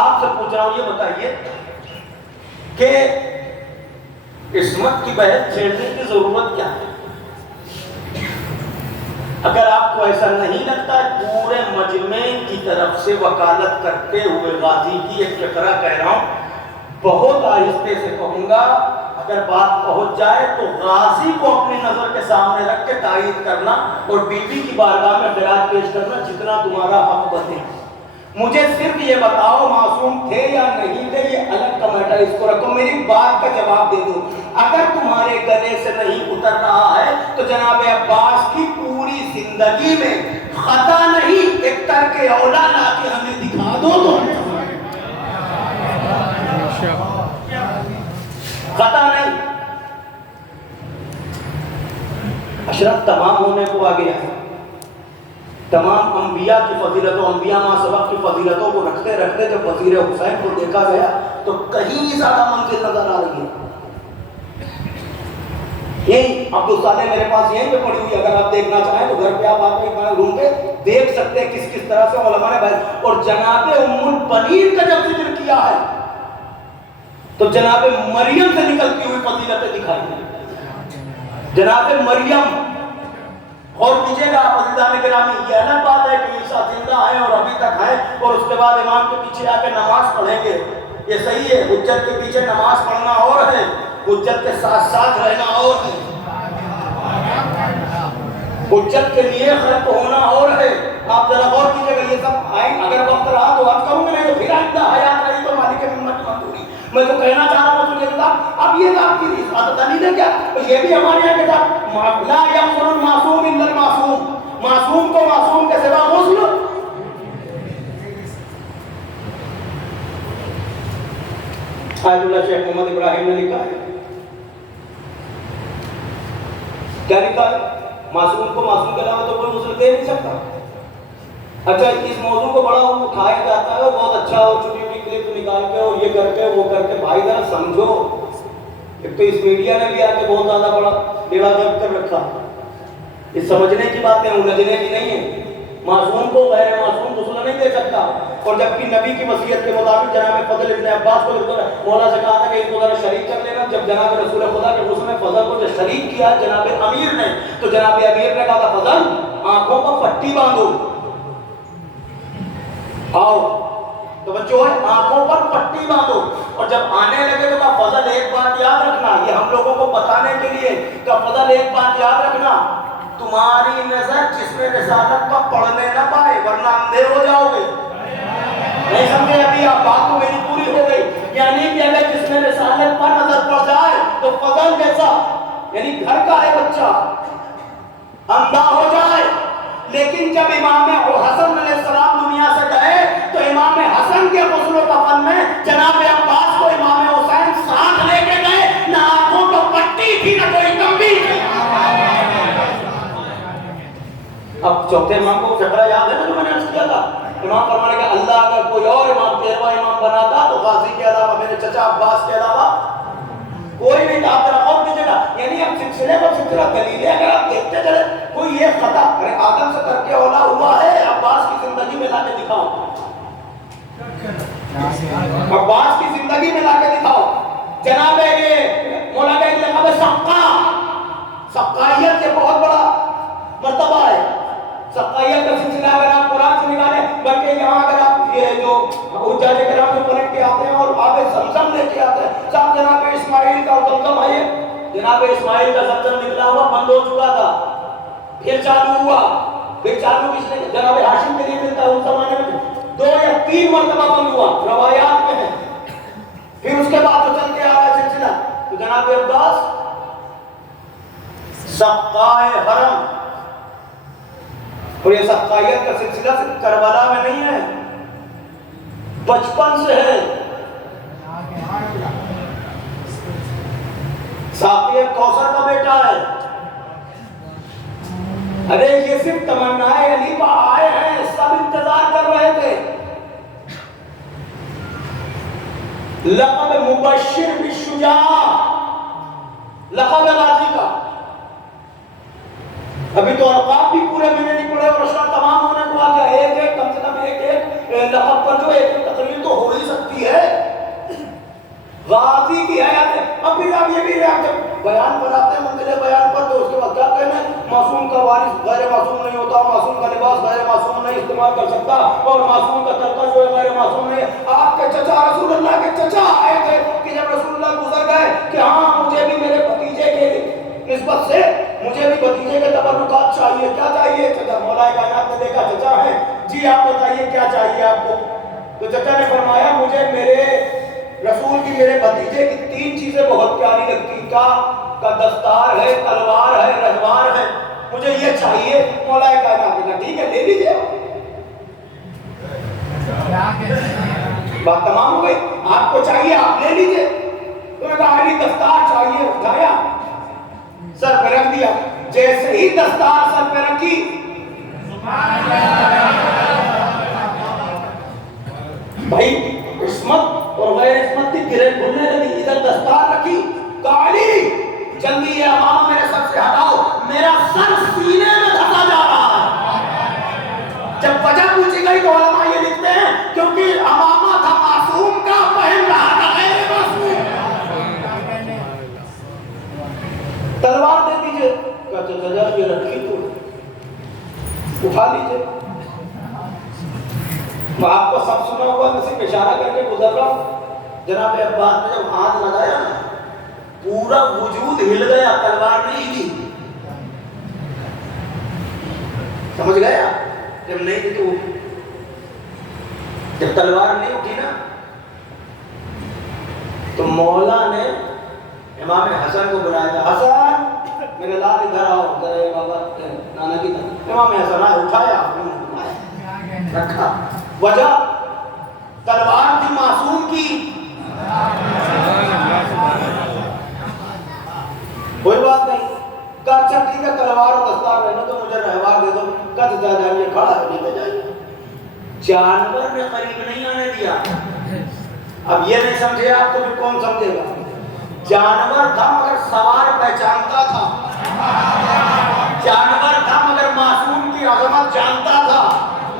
آپ سے پوچھ رہا ہوں یہ بتائیے کہ عصمت کی بحث چھیڑنے کی ضرورت کیا ہے؟ اگر آپ کو ایسا نہیں لگتا ہے پورے مجمع کی طرف سے وکالت کرتے ہوئے غازی کی ایک فقرہ کہہ رہا ہوں, بہت آہستہ سے کہوں گا, اگر بات پہنچ جائے تو غازی کو اپنی نظر کے سامنے رکھ کے تائید کرنا اور بی بی کی بارگاہ میں خراج پیش کرنا جتنا تمہارا حق بنے. مجھے صرف یہ بتاؤ معصوم تھے یا نہیں تھے, یہ الگ کا میٹر, اس کو رکھو, میری بات کا جواب دے دو. اگر تمہارے گلے سے نہیں اتر رہا ہے تو جناب عباس کی پوری زندگی میں خطا نہیں, ایک ترک اولا لا کے ہمیں دکھا دو تو خطا نہیں. اشرف تمام ہونے کو آ گیا ہے. تمام انبیاء کی فضیلتوں, انبیاء ما سبق کی فضیلتوں کو رکھتے رکھتے جب وزیر حسین کو دیکھا گیا تو کہیں زیادہ منزل نظر آ رہی ہے. یہی عبدالصالح میرے پاس یہیں پہ پڑی ہوئی, اگر آپ دیکھنا چاہیں تو گھر پہ آپ آ کے روم پہ دیکھ سکتے ہیں کس کس طرح سے علماء نے بحث. اور جناب ام البنین کا جب ذکر کیا ہے تو جناب مریم سے نکلتی ہوئی فضیلتیں دکھائی ہیں. جناب مریم, اور کیجیے گا عزیزان گرامی, یہ الگ بات ہے کہ عیسیٰ زندہ ہیں اور ابھی تک ہیں اور اس کے بعد امام کے پیچھے آ کے نماز پڑھیں گے, یہ صحیح ہے. حجت کے پیچھے نماز پڑھنا اور ہے, حجت کے ساتھ ساتھ رہنا اور ہے, حجت کے لیے خلق ہونا اور ہے. آپ ذرا غور کیجیے گا, یہ سب آئیں اگر وقت رہا تو آپ کروں گے, نہیں تو پھر آئندہ حیات رہی تو مالک منت منظوری. میں تو کہنا چاہ رہا ہوں سنیے صاحب, اب یہ بات کی دلیل ہے کیا؟ یہ بھی ہمارے یہاں کے ساتھ لا یغسل المعصوم الا المعصوم, معصوم کو معصوم کے سوا غسل. آیت اللہ شیخ محمد ابراہیم نے لکھا ہے, کیا لکھا ہے؟ معصوم کو معصوم کے علاوہ تو کوئی غسل دے نہیں سکتا. اچھا, اس موضوع کو بڑا اٹھایا جاتا ہے, بہت اچھا ہو, چھوٹی ہوئی کلپ نکال کے اور یہ کر کے وہ کر کے. بھائی ذرا سمجھو, ایک تو اس میڈیا نے بھی آ کے بہت زیادہ بڑا بیڑا گرک کر رکھا. یہ سمجھنے کی باتیں الجھنے کی نہیں ہے. معصوم کو غیر معصوم غسل نہیں دے سکتا. اور جبکہ نبی کی وصیت کے مطابق جناب فضل ابن عباس کو مولا سے کہا تھا کہ ان کو ذرا شریک کر لینا. جب جناب رسول خدا کے غسل میں فضل کو جو شریک کیا جناب امیر نے, تو جناب امیر نے کہا تھا فضل آنکھوں پر پٹی باندھو. آؤ تو بچوں ہے, آنکھوں پر پٹی باندھو. اور جب آنے لگے تو کہا فضل ایک بات یاد رکھنا, یہ ہم لوگوں کو بتانے کے لیے کہ فضل ایک بات یاد رکھنا, تمہاری نظر جس میں رسالت کا پڑھنے نہ پائے ورنہ اندھے ہو جاؤ گے. نہیں سمجھے ابھی آپ, بات تو میری پوری ہو گئی. یعنی کہ اگر جس میں رسالت پر نظر پڑ جائے تو فضل جیسا, یعنی گھر کا ہے بچہ, اندھا ہو جائے. لیکن جب امام حسن علیہ السلام دنیا سے گئے تو امام حسن کے غسل و کفن میں جناب عباس کو امام حسین ساتھ لے کے گئے, نہ آنکھوں کو پٹی تھی نہ کوئی کمبی تھی. اب چوتھے امام کو فقرہ یاد ہے نا جو میں نے عرض کیا تھا, امام فرمانے کا اللہ اگر کوئی اور امام 13واں امام بناتا تو غازی کے علاوہ, میرے چچا عباس کے علاوہ کوئی نہیں تھا. آپ ذرا غور کیجیے گا, یعنی اب سلسلے پر سلسلہ دلیل ہے. اگر آپ دیکھتے چلے کوئی یہ خطا, ارے آدم سے ترک اولا ہوا ہے, عباس کی زندگی میں لا کے دکھاؤ, عباس کی زندگی میں لا کے دکھاؤ. جناب یہ مولا کا ایک لقب ہے سقا, سقائیت یہ بہت بڑا مرتبہ ہے. سقائیت کا سلسلہ اگر آپ قرآن سے نکالیں, بلکہ یہاں اگر آپ یہ جو حجاج کرام جو پلٹ کے آتے ہیں اور آب زمزم لے کے آتے ہیں, صاحب جناب اسماعیل کا زمزم ہے, جناب اسماعیل کا زمزم نکلا ہوا بند ہو چکا تھا, پھر چالو ہوا, پھر چالو کس نے, جناب ہاشم کے لیے ملتا ہے اس زمانے میں 2 یا 3 مرتبہ بند ہوا, روایات میں ہے. پھر اس کے بعد تو چل کے آ رہا سلسلہ. تو جناب عباس سقائے حرم, اور یہ سقائیت کا سلسلہ صرف کربلا میں نہیں ہے, بچپن سے ہے. ساقی کوثر کا بیٹا ہے. ارے یہ صرف تمنا علی پہ آئے ہیں, سب انتظار کر رہے تھے. لقب مبشر بالشجاع, بیان پر آتے ہیں منزل بیان پر تو اس کے بعد کیا کہنا ہے؟ معصوم کا وارث غیر معصوم نہیں ہوتا، معصوم کا لباس غیر معصوم نہیں استعمال کر سکتا، اور معصوم کا ترکہ جو ہے غیر معصوم نہیں۔ آپ کے چچا رسول اللہ کے چچا آئے تھے کہ جب رسول اللہ گزر گئے کہ ہاں مجھے بھی میرے بھتیجے کے نسبت سے مجھے بھی بھتیجے کے تبرکات چاہیے۔ کیا چاہیے؟ چچا مولا کائنات نے دیکھا چچا ہے، جی آپ بتائیے کیا چاہیے آپ کو؟ تو چچا نے فرمایا مجھے میرے رسول کی میرے بھتیجے کی 3 چیزیں بہت پیاری لگتی، کا دستار ہے، تلوار ہے، رہوار ہے، مجھے یہ چاہیے۔ مولا کائنات نے ٹھیک ہے لے لیجیے، بات تمام ہو گئی، آپ کو چاہیے آپ لے لیجیے۔ انہوں نے کہا علی دستار چاہیے، اٹھایا سر پہ رکھ دیا، جیسے ہی دستار سر پہ رکھی بھائی عصمت اور غیر عصمت کی گرے بھولنے لگی۔ ادھر دستار رکھی، کہا علی جلدی یہ امامہ میرے سر سے ہٹاؤ، میرا سر سینے میں دھسا جا رہا ہے۔ جب وجہ پوچھی گئی تو علماء یہ لکھتے ہیں کیونکہ امامہ تھا معصوم کا، پہن رہا تھا غیر معصوم۔ تلوار دے دیجئے، کہتے چچا یہ رکھی تو اٹھا لیجئے۔ میں آپ کو سب سنا ہوا، میں صرف اشارہ کر کے گزر رہا ہوں۔ جناب عباس نے جب ہاتھ لگایا پورا وجود ہل گیا، تلوار نہیں ہلی۔ سمجھ گیا؟ جب نہیں تھی تو جب تلوار نہیں اٹھی نا تو مولا نے امام حسن کو بلایا تھا، حسن میرے لال ادھر آؤ، ذرا بابا نانا کی طرف۔ امام حسن آئے، اٹھایا رکھا، وجہ تلوار تھی معصوم کی، کوئی بات نہیں۔ کہا اچھا ٹھیک ہے تلوار اور دستار رہنا تو مجھے رہوار دے دو۔ کہا جا جائیے، کھڑا ہے نہیں جائیے۔ جانور نے قریب نہیں آنے دیا۔ اب یہ نہیں سمجھے آپ تو پھر کون سمجھے گا؟ جانور تھا مگر سوار پہچانتا تھا، جانور تھا مگر معصوم کی عظمت جانتا تھا،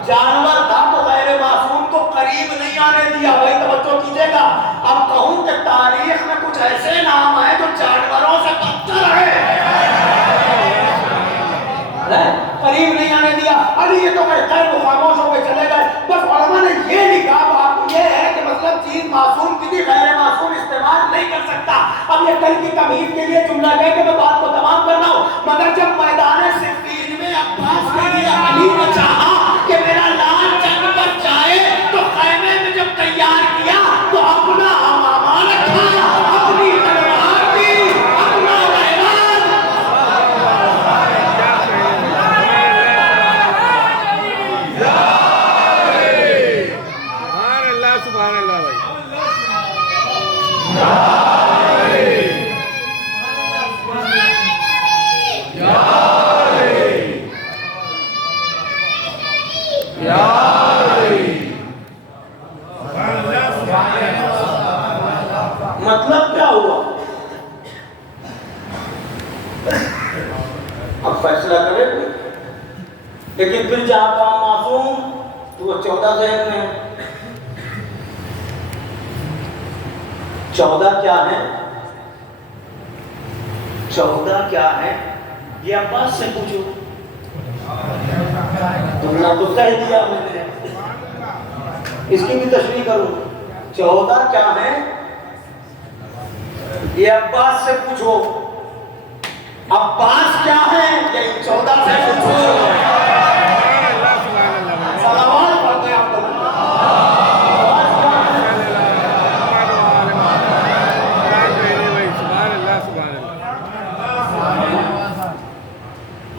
جانور تھا تو غیر معصوم کو قریب نہیں آنے دیا۔ بھائی توجہ کیجئے گا، اب کہوں کہ تاریخ میں کچھ ایسے نام آئے جو جانوروں سے بدتر ہے، قریب نہیں آنے دیا۔ ابھی یہ تو میرے خیر خاموش ہو کے چلے گئے۔ بس علماء نے یہ لکھا، بات یہ ہے کہ مطلب چیز معصوم کی تھی، غیر معصوم استعمال نہیں کر سکتا۔ اب یہ کل کی تمہید کے لیے جملہ کہہ کے میں بات کو تمام کر رہا ہوں، مگر جب میدان صفین میں عباس کے لیے علی نے چاہا کہ میرا لال جنگ پر جائے تو خیمے میں جب تیار کیا تو اپنا امامہ رکھا، اپنی تلوار دی، اپنا رہوار۔ سبحان اللہ بھائی، مطلب کیا ہوا؟ اب فیصلہ کرے، لیکن پھر جہاں کہا معصوم تو وہ 14 ذہن میں ہے۔ 14 کیا ہے؟ 14 کیا ہے یہ عباس سے پوچھو، تم نے تو کہہ دیا میں نے، اس کی بھی تشریح کروں۔ 14 کیا ہے یہ عباس سے پوچھو، عباس کیا ہے یہ 14 سے پوچھو۔ سلامات پڑھتے ہیں آپ کو۔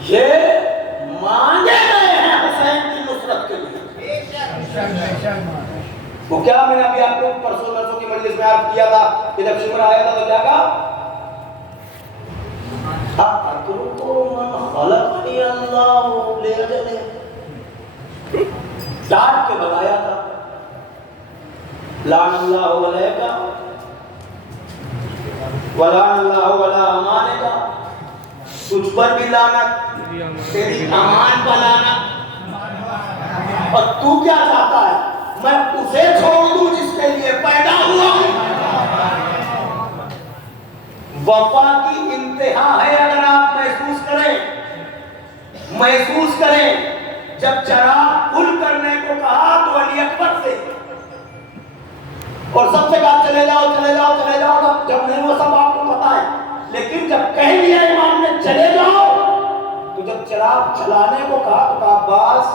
یہ مانگے گئے ہیں حسین کی نصرت کے لیے۔ وہ کیا میں نے ابھی آپ کو پرسوں کی مجلس میں عرض کیا تھا کہ جب شمر آیا تھا تو کیا کہا؟ اترکو من خلقنی اللہ لأجلہ، ڈانٹ کے بتایا تھا لعن اللہ علیکا ولعن اللہ علی امانکا، تجھ پر بھی لعنت، تیری امان پر لعنت۔ اور تو کیا چاہتا ہے میں اسے چھوڑ دوں جس کے لیے پیدا ہوا ہوں؟ وفا کی انتہا ہے اگر آپ محسوس کریں جب چراغ کھل کرنے کو کہا تو علی اکبر سے اور سب سے کہا چلے جاؤ جب نہیں وہ سب آپ کو پتا ہے، لیکن جب کہہ دیا امام نے چلے جاؤ تو جب چراغ چلانے کو کہا تو کہا عباس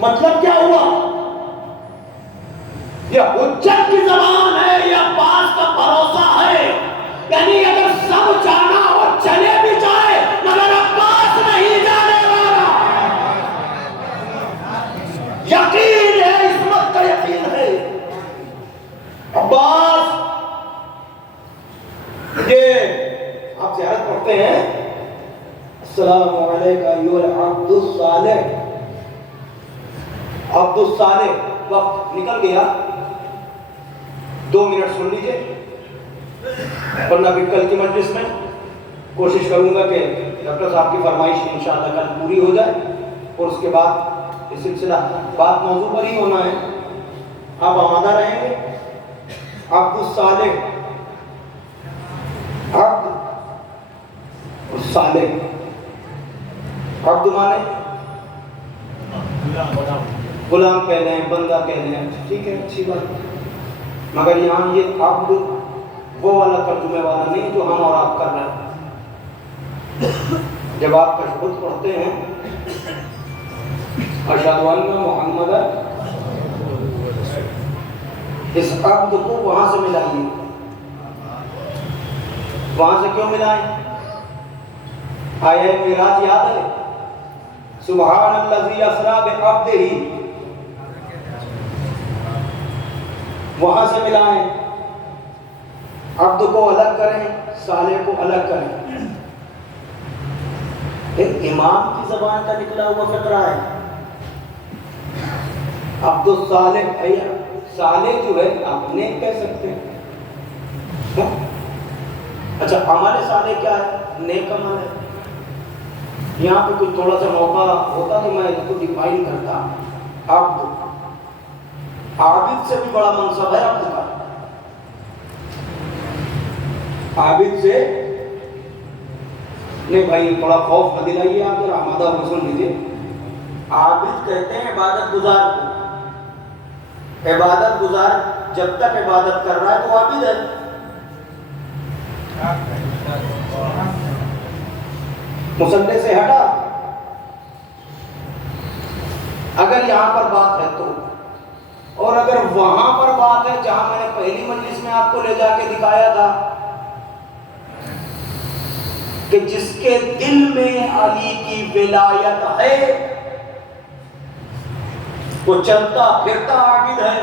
مطلب کیا ہوا؟ یہ حجت کی زبان ہے، یہ عباس کا بھروسہ ہے، یعنی اگر سب جانا اور چلے بھی جائے مگر عباس نہیں جانے والا، یقین ہے، عصمت کا یقین ہے۔ عباس یہ آپ زیارت پڑھتے ہیں، السلام علیکم ایھا العبد الصالح، عبد الصالح، وقت نکل گیا، 2 منٹ سن لیجئے، ورنہ پھر کل کی مجلس میں کوشش کروں گا کہ ڈاکٹر صاحب کی فرمائش انشاءاللہ کل پوری ہو جائے، اور اس کے بعد یہ سلسلہ بات موضوع پر ہی ہونا ہے، آپ آمادہ رہیں گے۔ عبد الصالح، عبد الصالح، عبد مانے غلام کہہ لیں، بندہ کہہ لیں، ٹھیک ہے، اچھی بات، مگر یہاں یہ عبد وہ والا ترجمے والا نہیں جو ہم اور آپ کر رہے ہیں۔ جب آپ تشہد پڑھتے ہیں اشہد ان محمد، اس عبد کو وہاں سے ملائیے، وہاں سے کیوں ملائیں؟ آیہ معراج یاد ہے، سبحان الذی اسریٰ بعبدہ، وہاں سے ملائیں، عبد کو الگ کریں، صالح کو الگ کریں۔ ایک امام کی زبان کا نکلا ہوا فقرہ ہے، عبد الصالح، صالح جو ہے آپ نیک کہہ سکتے ہیں، اچھا عمل صالح کیا ہے؟ نیک عمل ہے۔ یہاں پہ کچھ تھوڑا سا موقع ہوتا تو میں اس کو ڈیفائن کرتا۔ عبد، عابد سے بھی بڑا منصب ہے عبد کا، عابد سے نہیں بھائی، تھوڑا خوف نہ دلائیے آپ، ذرا آمادہ ہو سن لیجیے۔ عابد کہتے ہیں عبادت گزار کو، عبادت گزار جب تک عبادت کر رہا ہے تو عابد ہے۔ مصلی سے ہٹا، اگر یہاں پر بات ہے تو، اور اگر وہاں پر بات ہے جہاں میں نے پہلی مجلس میں آپ کو لے جا کے دکھایا تھا کہ جس کے دل میں علی کی ولایت ہے وہ چلتا پھرتا عابد ہے۔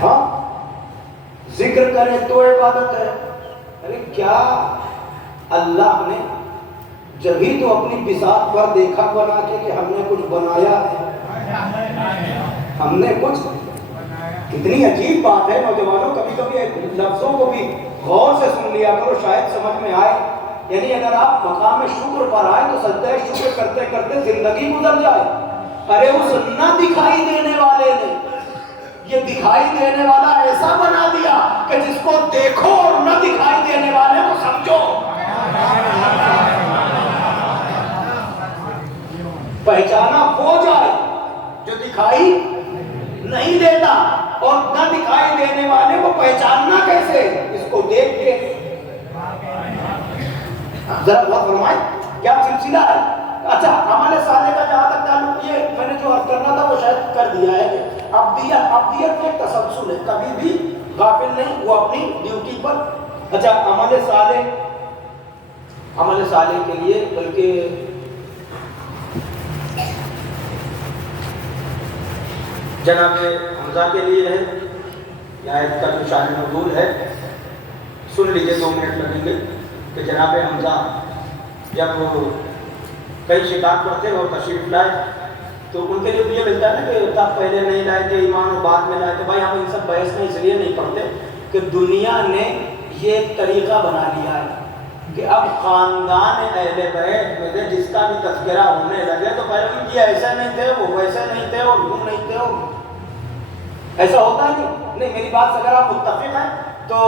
ہاں ذکر کرے تو عبادت ہے، ارے کیا اللہ نے جبھی تو اپنی بساط پر دیکھا بنا کے کہ ہم نے کچھ بنایا ہے، ہم نے کچھ، کتنی عجیب بات ہے نوجوانوں، کبھی کبھی لفظوں کو بھی غور سے سن لیا کرو، شاید سمجھ میں آئے۔ یعنی اگر آپ مقام شکر پر آئے تو سجدہ شکر کرتے کرتے زندگی گزر جائے۔ ارے اس نہ دکھائی دینے والے نے یہ دکھائی دینے والا ایسا بنا دیا کہ جس کو دیکھو اور نہ دکھائی دینے والے کو سمجھو۔ پہچانا ہو جائے جو دکھائی نہیں دیتا، اور نہ دکھائی دینے والے کو پہچاننا کیسے؟ اس کو دیکھ کے ذرا غور فرمائیں کیا سلسلہ ہے۔ اچھا عمل صالح کا جہاں تک تعلق، یہ میں نے جو عرض کرنا تھا وہ شاید کر دیا ہے، عبدیت میں تسلسل ہے، کبھی بھی غافل نہیں، وہ اپنی ڈیوٹی پر۔ اچھا عمل صالح کے لیے بلکہ جناب حمزہ کے لیے ہے، یہ آیت کا جو شان نزول ہے سن لیجیے، 2 منٹ لگیں گے کہ جناب حمزہ جب کئی شکار کرتے اور تشریف لائے تو ان کے لیے یہ ملتا ہے نا کہ تب پہلے نہیں لائے تھے ایمان اور بعد میں لائے تھے۔ بھائی ہم ان سب بحث میں اس لیے نہیں پڑھتے کہ دنیا نے یہ طریقہ بنا لیا ہے کہ اب خاندان اہل بیت میں سے جس کا بھی تذکرہ ہونے لگے تو پہلے ان کی ایسے نہیں تھے، وہ ویسے نہیں تھے، اور یوں نہیں تھے، ایسا ہوتا نہیں۔ میری بات سے اگر آپ متفق ہیں تو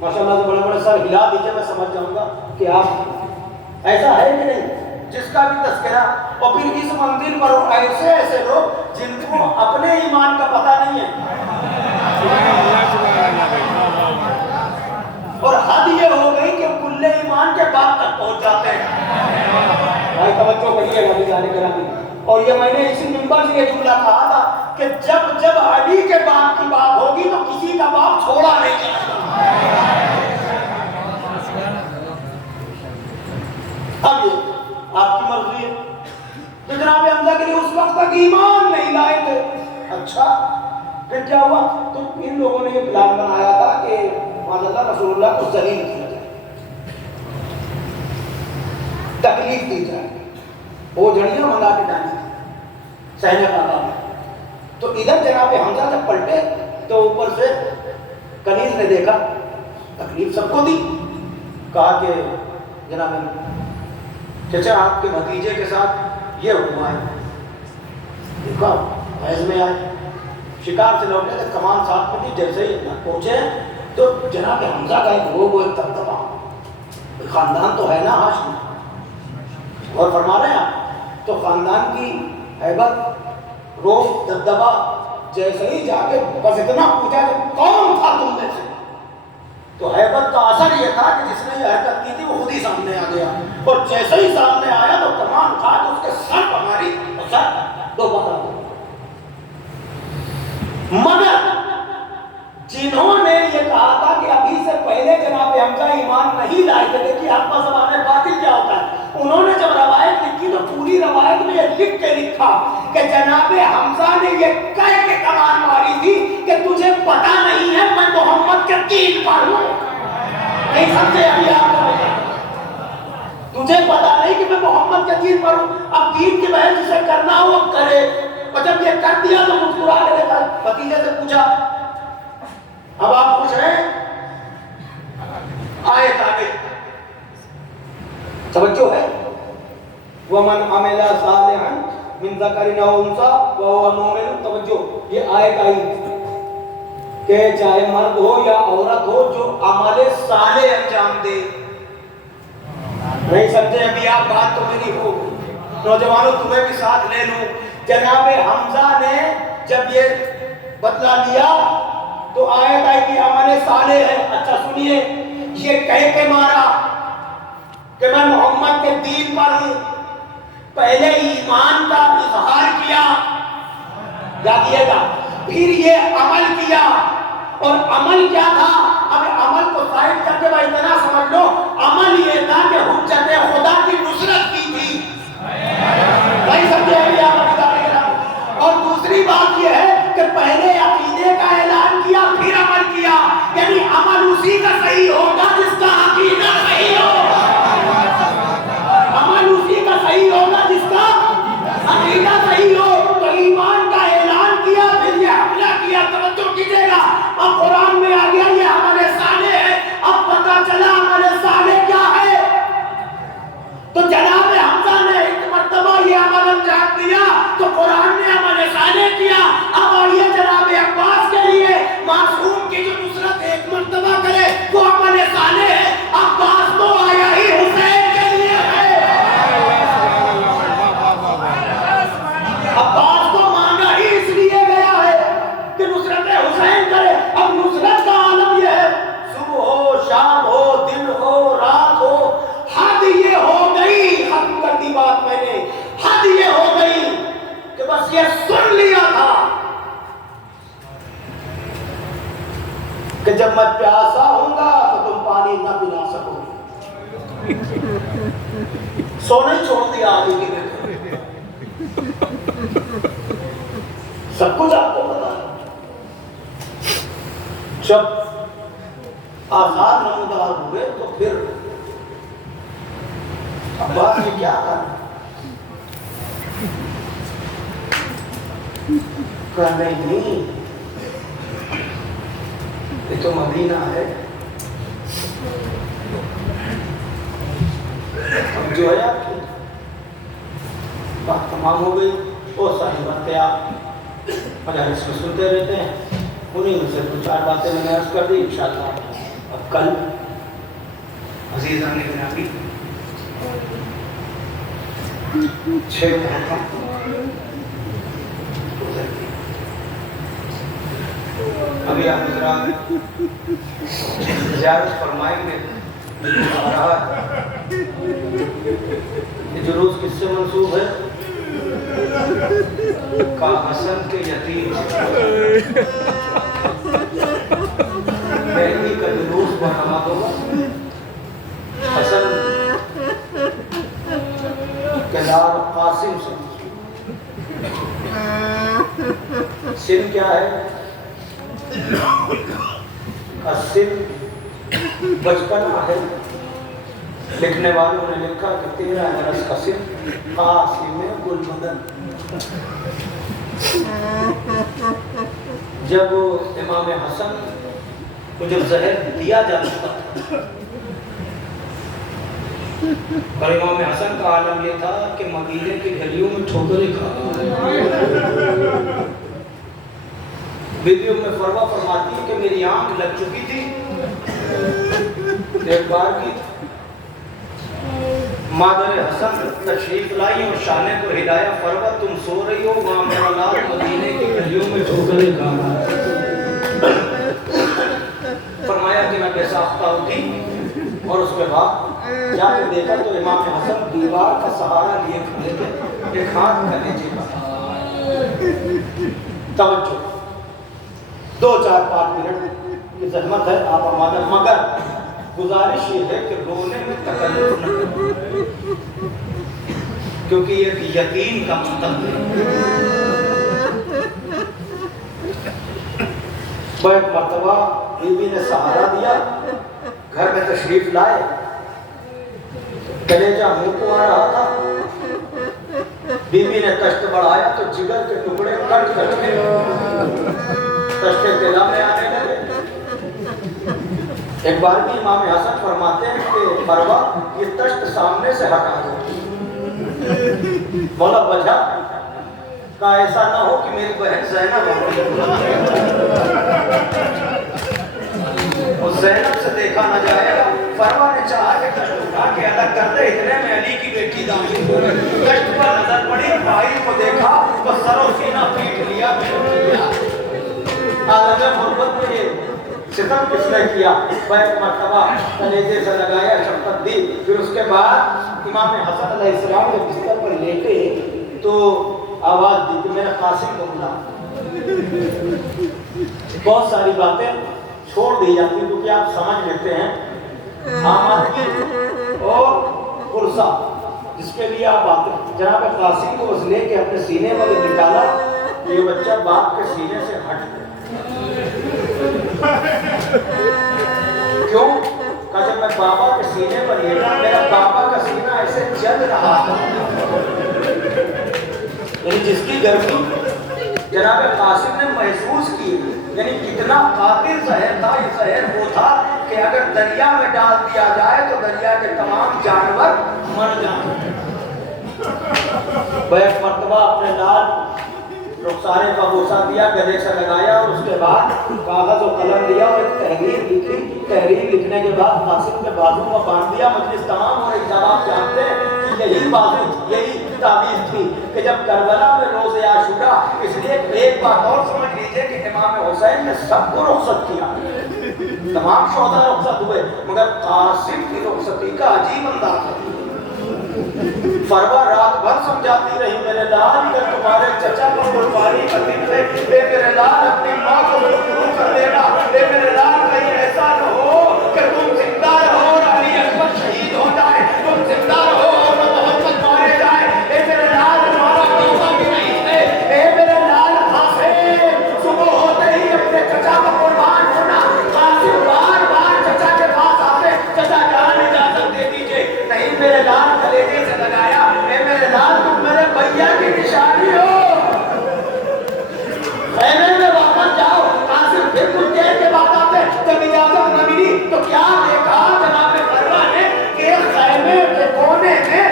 ماشاءاللہ سے بڑے بڑے سر ہلا دیجیے، میں سمجھ جاؤں گا کہ آپ ایسا ہے کہ نہیں جس کا بھی تذکرہ، اور پھر اس منزل پر ایسے ایسے لوگ جن کو اپنے ایمان کا پتہ نہیں ہے، اور حد یہ ہو گئی کہ کل ایمان کے بعد تک پہنچ جاتے ہیں۔ بھائی توجہ کریے گا جانے کرامی، اور یہ میں نے اسی منبر سے یہ جملہ کہا تھا کہ جب جب علی کے باپ کی بات ہوگی تو کسی کا باپ چھوڑا نہیں جائے گا۔ اب یہ آپ کی مرضی ہے کہ جناب حمزہ کے لیے اس وقت تک ایمان نہیں لائے تھے۔ اچھا پھر کیا ہوا؟ تو ان لوگوں نے یہ پلان بنایا تھا کہ معاذاللہ رسول اللہ کو ذلیل کیا جائے، تکلیف دی جائے، وہ جھڑیاں منگا کے ڈالی سہنے کا۔ تو ادھر جناب حمزہ جب پلٹے تو اوپر سے کنیز نے دیکھا، تکلیف سب کو دی، کہا کہ جناب چچا آپ کے بھتیجے کے ساتھ یہ ہوا ہے، دیکھا محض میں آئے، شکار سے لوٹے تھے، کمان ساتھ میں تھی، جیسے ہی پہنچے تو جناب حمزہ کا ایک روب و ایک دبدبا، خاندان تو ہے نا ہاشمی، اور فرما رہے ہیں آپ، تو خاندان کی ہیبت، روب، دبدبا، جیسے ہی جا کے بس اتنا پوچھا کہ کون تھا تم میں سے، تو ہیبت کا اثر یہ تھا کہ جس نے یہ حرکت کی تھی وہ خود ہی سامنے آ گیا، اور جیسے ہی سامنے آیا تو کمان اٹھا کے اس کے سر پر ماری اور سر دو بتا دیا۔ مگر جنہوں نے یہ کہا تھا کہ ابھی سے پہلے جناب حمزہ ایمان نہیں لائے تھے، دیکھیے حق زبان باطل کیا ہوتا ہے، انہوں نے جب روایت لکھی تو پوری روایت میں یہ لکھ کے لکھا کہ جناب حمزہ نے یہ کہہ کے کمان ماری تھی کہ تجھے پتہ نہیں ہے میں محمد کے دین پر ہوں۔ نہیں سمجھے ابھی آپ تجھے پتہ نہیں کہ میں محمد کے دین پر ہوں، اب دین کی بحث جسے کرنا ہو وہ کرے، اور جب یہ کر دیا تو مسکرا کے دیکھا، بھتیجے سے پوچھا اب آپ خوش ہیں؟ آیت آگے توجہ ہے، وَمَنْ عَمِلَ صَالِحًا مِنْ ذَكَرٍ أَوْ أُنْثَىٰ وَهُوَ مُؤْمِنٌ، توجہ یہ آیت آئی کہ چاہے مرد ہو یا عورت ہو جو عمل صالح انجام دے۔ نہیں سمجھے ابھی آپ بات تو میری ہو، نوجوانوں تمہیں بھی ساتھ لے لوں، جناب حمزہ نے جب یہ بدلہ لیا تو آیت آئی کہ عمل صالح ہے۔ اچھا سنیے، یہ کہہ کے مارا کہ میں محمد کے دین پر ہوں، پہلے ایمان کا اظہار کیا، یادیے گا، پھر یہ عمل کیا، اور عمل کیا تھا؟ اب عمل کو سائڈ کر کے بھائی اتنا سمجھ لو، عمل یہ تھا کہ حجت خدا کی نصرت کی تھی، بھائی سمجھے ابھی آپ اور دوسری بات یہ ہے کہ پہلے عقیدے کا اعلان کیا پھر عمل کیا، یعنی عمل اسی کا صحیح ہوگا جس کا عقیدہ صحیح ہو، عمل اسی کا صحیح ہوگا جس کا عقیدہ صحیح ہو۔ تو ایمان کا اعلان کیا پھر یہ حملہ کیا، توجہ کیجیے گا، اب قرآن میں آ گیا یہ عمل صالح ہے، اب پتہ چلا عمل صالح کیا ہے۔ تو جناب حمزہ نے ایک مرتبہ یہ عمل انجام دیا تو قرآن نے عمل صالح کیا، اب آئیے جناب عباس کے لیے معصوم کی جو نصرت ایک مرتبہ کرے وہ عمل صالح ہے، عباس تو آیا ہی حسین کے لیے ہے، عباس تو مانگا ہی اس لیے گیا ہے کہ نصرت حسین کرے۔ اب نصرت کا عالم یہ ہے، صبح ہو شام ہو دن ہو رات ہو، حد یہ ہو گئی، ختم کر دی بات میں نے، حد یہ ہو گئی کہ بس یہ سن لیا تھا کہ جب میں پیاسا ہوں گا تو تم پانی نہ پلا سکو گے، سونے چھوڑ دیا آگے کی میں، سب کچھ آپ کو پتا ہے۔ جب آثار نمودار ہوئے تو پھر عباس نے کیا کرنا، کہا نہیں یہ تو مدینہ ہے، جو ہے آپ کی بات تمام ہو گئی. بہت ساری باتیں آپ مجالس میں سنتے رہتے ہیں, انہیں میں سے 2-4 باتیں میں نے عرض کر دی. انشاءاللہ اب کل عزیزان گرامی 6 گھنٹہ ابھی آپ حضرات زیارت فرمائیں گے. آ رہا ہے یہ جلوس کس سے منسوب ہے؟ کا حسن کے یتیم مہدی کا جلوس برآمد ہوگا. حسن کے لال قاسم سے. سن کیا ہے؟ سن بچپنا ہے. لکھنے والوں نے لکھا کہ 13 برس کا سن قاسم گل مدن. جب امام حسن کو جب زہر دیا جاتا تھا اور امام حسن کا عالم یہ تھا کہ مدینے کی گلیوں میں ٹھوکریں کھاتے. بیوی ام فروہ فرماتی ہے کہ میری آنکھ لگ چکی تھی. ایک بار کی مادر حسن تشریف لائی اور شانے کو ہدایہ, فروہ تم سو رہی ہو, وہاں میرا لال مدینے کی گلیوں میں ٹھوکریں کھا رہا ہے. فرمایا کہ میں بے ساختہ اٹھی اور اس کے بعد جا کے دیکھا تو امام حسن دیوار کا سہارا لیے کھڑے تھے. ایک ہاتھ کا نیچے کا توجہ 2-4-5 منٹ کی زحمت ہے, آپ آمادہ, مگر گزارش یہ ہے کہ رونے میں تکلف نہ کریں کیونکہ یہ یتیم کا مطلب ہے. ایک مرتبہ بیوی نے سہارا دیا, گھر میں تشریف لائے, کلیجہ منہ کو آ رہا تھا. بیوی نے تشت بڑھایا تو جگر کے ٹکڑے کٹ کٹ کے تشت دلا میں آنے لگے. ایک بار بھی امام حسن فرماتے ہیں کہ فروہ یہ تشت سامنے سے ہٹا دو. مولا وجہ کا ایسا نہ ہو کہ میری بہن زینب اور زینب سے دیکھا نہ جائے گا. فروہ نے چاہا کہ تشت اٹھا کے الگ کر دے, اتنے میں علی کی بیٹی داخل ہو گئی. تشت پر نظر پڑی, بھائی کو دیکھا تو سر و سینہ پیٹ لیا. عالم محبت میں یہ ستم کس نے کیا؟ ایک مرتبہ کلیجے سے لگایا, شفقت دی. پھر اس کے بعد امام حسن علیہ السلام کے بستر پر لیٹے تو آواز دی کہ میرے قاسم کو بلا. بہت ساری باتیں چھوڑ دی جاتی کیونکہ آپ سمجھ لیتے ہیں آمادگی اور قرصہ جس کے لیے آپ آتے ہیں. جناب قاسم کو اس لے کے اپنے سینے میں نکالا, یہ بچہ باپ کے سینے سے ہٹ گیا. کیوں؟ کہ جب میں بابا کے سینے پر لیٹا, میرا بابا کا سینہ ایسے جل رہا تھا. یعنی جس کی گرمی جناب قاسم نے محسوس کی, یعنی کتنا قاتل زہر تھا. یہ زہر وہ تھا کہ اگر دریا میں ڈال دیا جائے تو دریا کے تمام جانور مر جائیں. ایک مرتبہ اپنے لال رخسارے کا بوسہ دیا, گلے سے لگایا اور اس کے بعد کاغذ و قلم لیا اور ایک تحریر لکھی. تحریر لکھنے کے بعد قاسم کے بازو میں باندھ دیا. مجلس تمام اور اجتماع جانتے ہیں کہ یہی بازو, یہی تعویذ تھی کہ جب کربلا میں روز عاشورہ, اس لیے ایک بات اور سمجھ لیجئے کہ امام حسین نے سب کو رخصت کیا, تمام شہداء رخصت ہوئے, مگر قاسم کی رخصتی کا عجیب انداز ہے. فروہ رات بھر سمجھاتی رہی, میرے لال اگر تمہارے چچا کو قربانی کا دن ہے, اے میرے لال اپنی ماں کو شروع کر دینا. اے میرے لال کہیں ایسا نہ ہو کہ تم زندہ رہو اور علی اکبر شہید ہو جائے, تم زندہ رہو اور محمد مارے جائے. اے میرے لال تمہارا کیسا بھی نہیں ہے. اے میرے لال قاسم صبح ہوتے ہی اپنے چچا کو قربان ہونا. قاسم بار بار چچا کے پاس آتے, چچا جان اجازت دے دیجئے. نہیں میرے لال کلیجے سے لگایا, اے میرے لال تم میرے بھیا کی نشانی ہو, خیمے میں واپس جاؤ. قاسم پھر کچھ دیر کے بعد آتے, جب اجازت نہ ملی تو کیا دیکھا جناب فروہ نے کہ خیمے کے کونے میں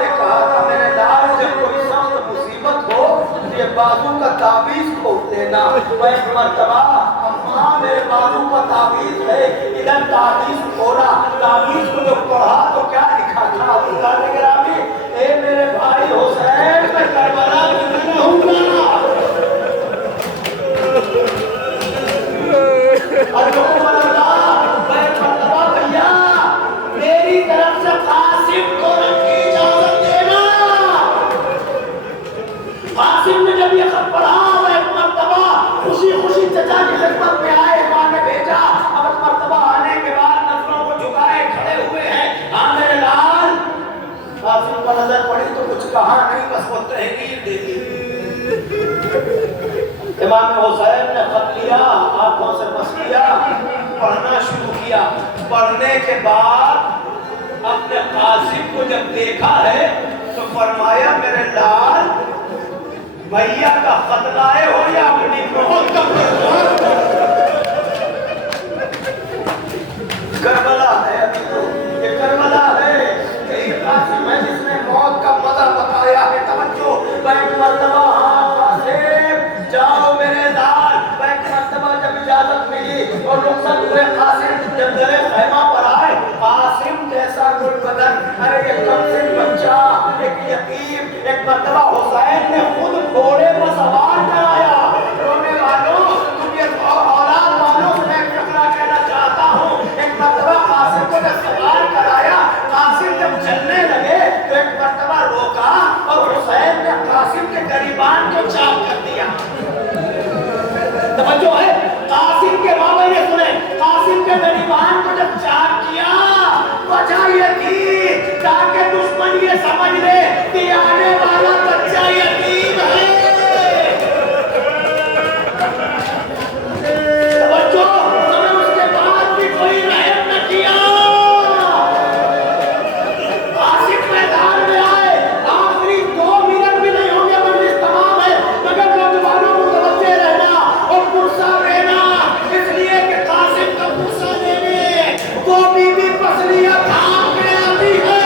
نے کہا تھا میرے لال جب کوئی سخت مصیبت ہو یہ بازو کا تعویذ کھول لینا. میں ایک مرتبہ اماں میرے بازو کا تعویذ ہے ادھر تعویذ کھولا, تعویذ کو جو پڑھا تو کیا لکھا تھا اللہ نے گرامی, اے میرے بھائی حسین میں کربلا میں نہیں رہوں گا. میری طرف سے قاسم کو رنگ کی اجازت دینا. قاسم نے جب یہ خط پڑھا وہ ایک مرتبہ خوشی خوشی چچا کی خدمت میں آئے, ماں نے بھیجا. اب ایک مرتبہ آنے کے بعد نظروں کو جھکائے کھڑے ہوئے ہیں. ہاں میرے لال. قاسم کو نظر پڑی تو کچھ کہا نہیں, بس وہ تحریر دے دی. امام حسین نے خط لیا, آنکھوں سے بس کیا, پڑھنا شروع کیا. پڑھنے کے بعد اپنے قاسم کو جب دیکھا ہے تو فرمایا میرے لال بھیا کا خط لائے ہو یا اپنی موت کا کربلا ہے. ابھی تو یہ کربلا ہے, یہی قاسم ہے جس نے موت کا مزہ بتایا ہے. توجہ, بیک مرتبہ ہاں قاسم جاؤ میرے لال. بیک مرتبہ جب اجازت ملی اور رخصت ہوئے قاسم جب در خیمہ پر آئے, قاسم جیسا گل بدن, ارے یہ کمسن بچہ, ایک یتیم. ایک مرتبہ حسین نے خود گھوڑے پر سوار کرایا. رونے والوں تم یہ اولاد والوں سے ایک ٹکڑا کہنا چاہتا ہوں. ایک مرتبہ قاسم کو جب سوار کرایا, قاسم جب چلنے لگے تو ایک مرتبہ روکا اور حسین نے قاسم کے گریبان کو چاک کر دیا. توجہ ہے, قاسم کے بابا یہ سنیں, قاسم کے گریبان کو جب چاک کیا وجہ یہ تھی تاکہ دشمن یہ سمجھ لے کہ آنے والا بچہ یتیم ہے. توجہ, ہمیں اس کے بعد بھی کوئی رحم نہ کیا. قاسم میدان میں آئے, آخری 2 منٹ بھی نہیں ہوں گے, مجلس تمام ہے, مگر نوجوانوں کو متوجہ رہنا اور پرسہ رہنا, اس لیے کہ قاسم کا پرسہ دینے وہ بی بی پسلیہ تھام کے آتی ہے.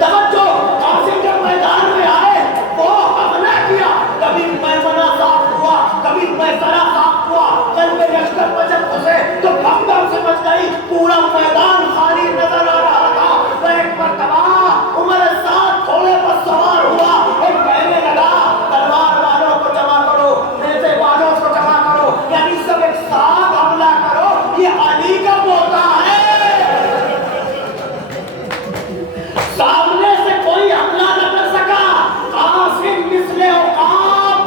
توجہ, قاسم جب میدان میں آئے وہ حملہ کیا, کبھی میمنہ صاف ہوا, کبھی میسرہ صاف ہوا. قلب لشکر پر جب گھسے تو بھگدڑ سے مچ گئی, پورا میدان خالی نظر آ رہا تھا. وہ ایک مرتبہ عمر ساتھ گھوڑے پر سوار ہوا اور کہنے لگا تلوار والوں کو جمع کرو, نیزے والوں کو جمع کرو, یعنی سب ایک ساتھ حملہ کرو, یہ علی کا موقع ہے. سامنے سے کوئی حملہ نہ کر سکا. قاسم مثل عقاب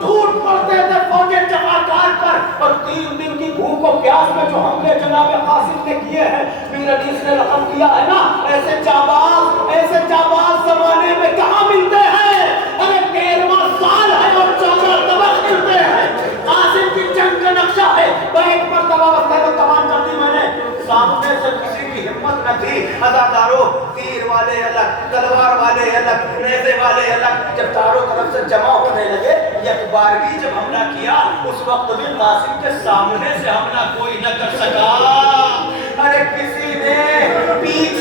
ٹوٹ پڑتے تھے فوجیں جفاکار پر, اور 3 دن کی بھوک و پیاس میں جو حملے جناب قاسم نے کیے ہیں, پیر حدیث نے رقم کیا ہے نا, ایسے جاباز زمانے میں کہاں ملتے ہیں. ارے 13واں سال ہے اور 14 طبق ملتے ہیں. قاسم کی جنگ کا نقشہ ہے. وہ ایک مرتبہ وقت تمام کر دی میں نے, سامنے سے کسی کی ہمت نہ تھی. عزاداروں, تیر والے الگ, تلوار والے الگ, نیزے والے الگ, جب چاروں طرف سے جمع ہونے لگے, یک بارگی جب حملہ کیا اس وقت بھی قاسم کے سامنے سے حملہ کوئی نہ کر سکا. ارے کسی نے پیچھے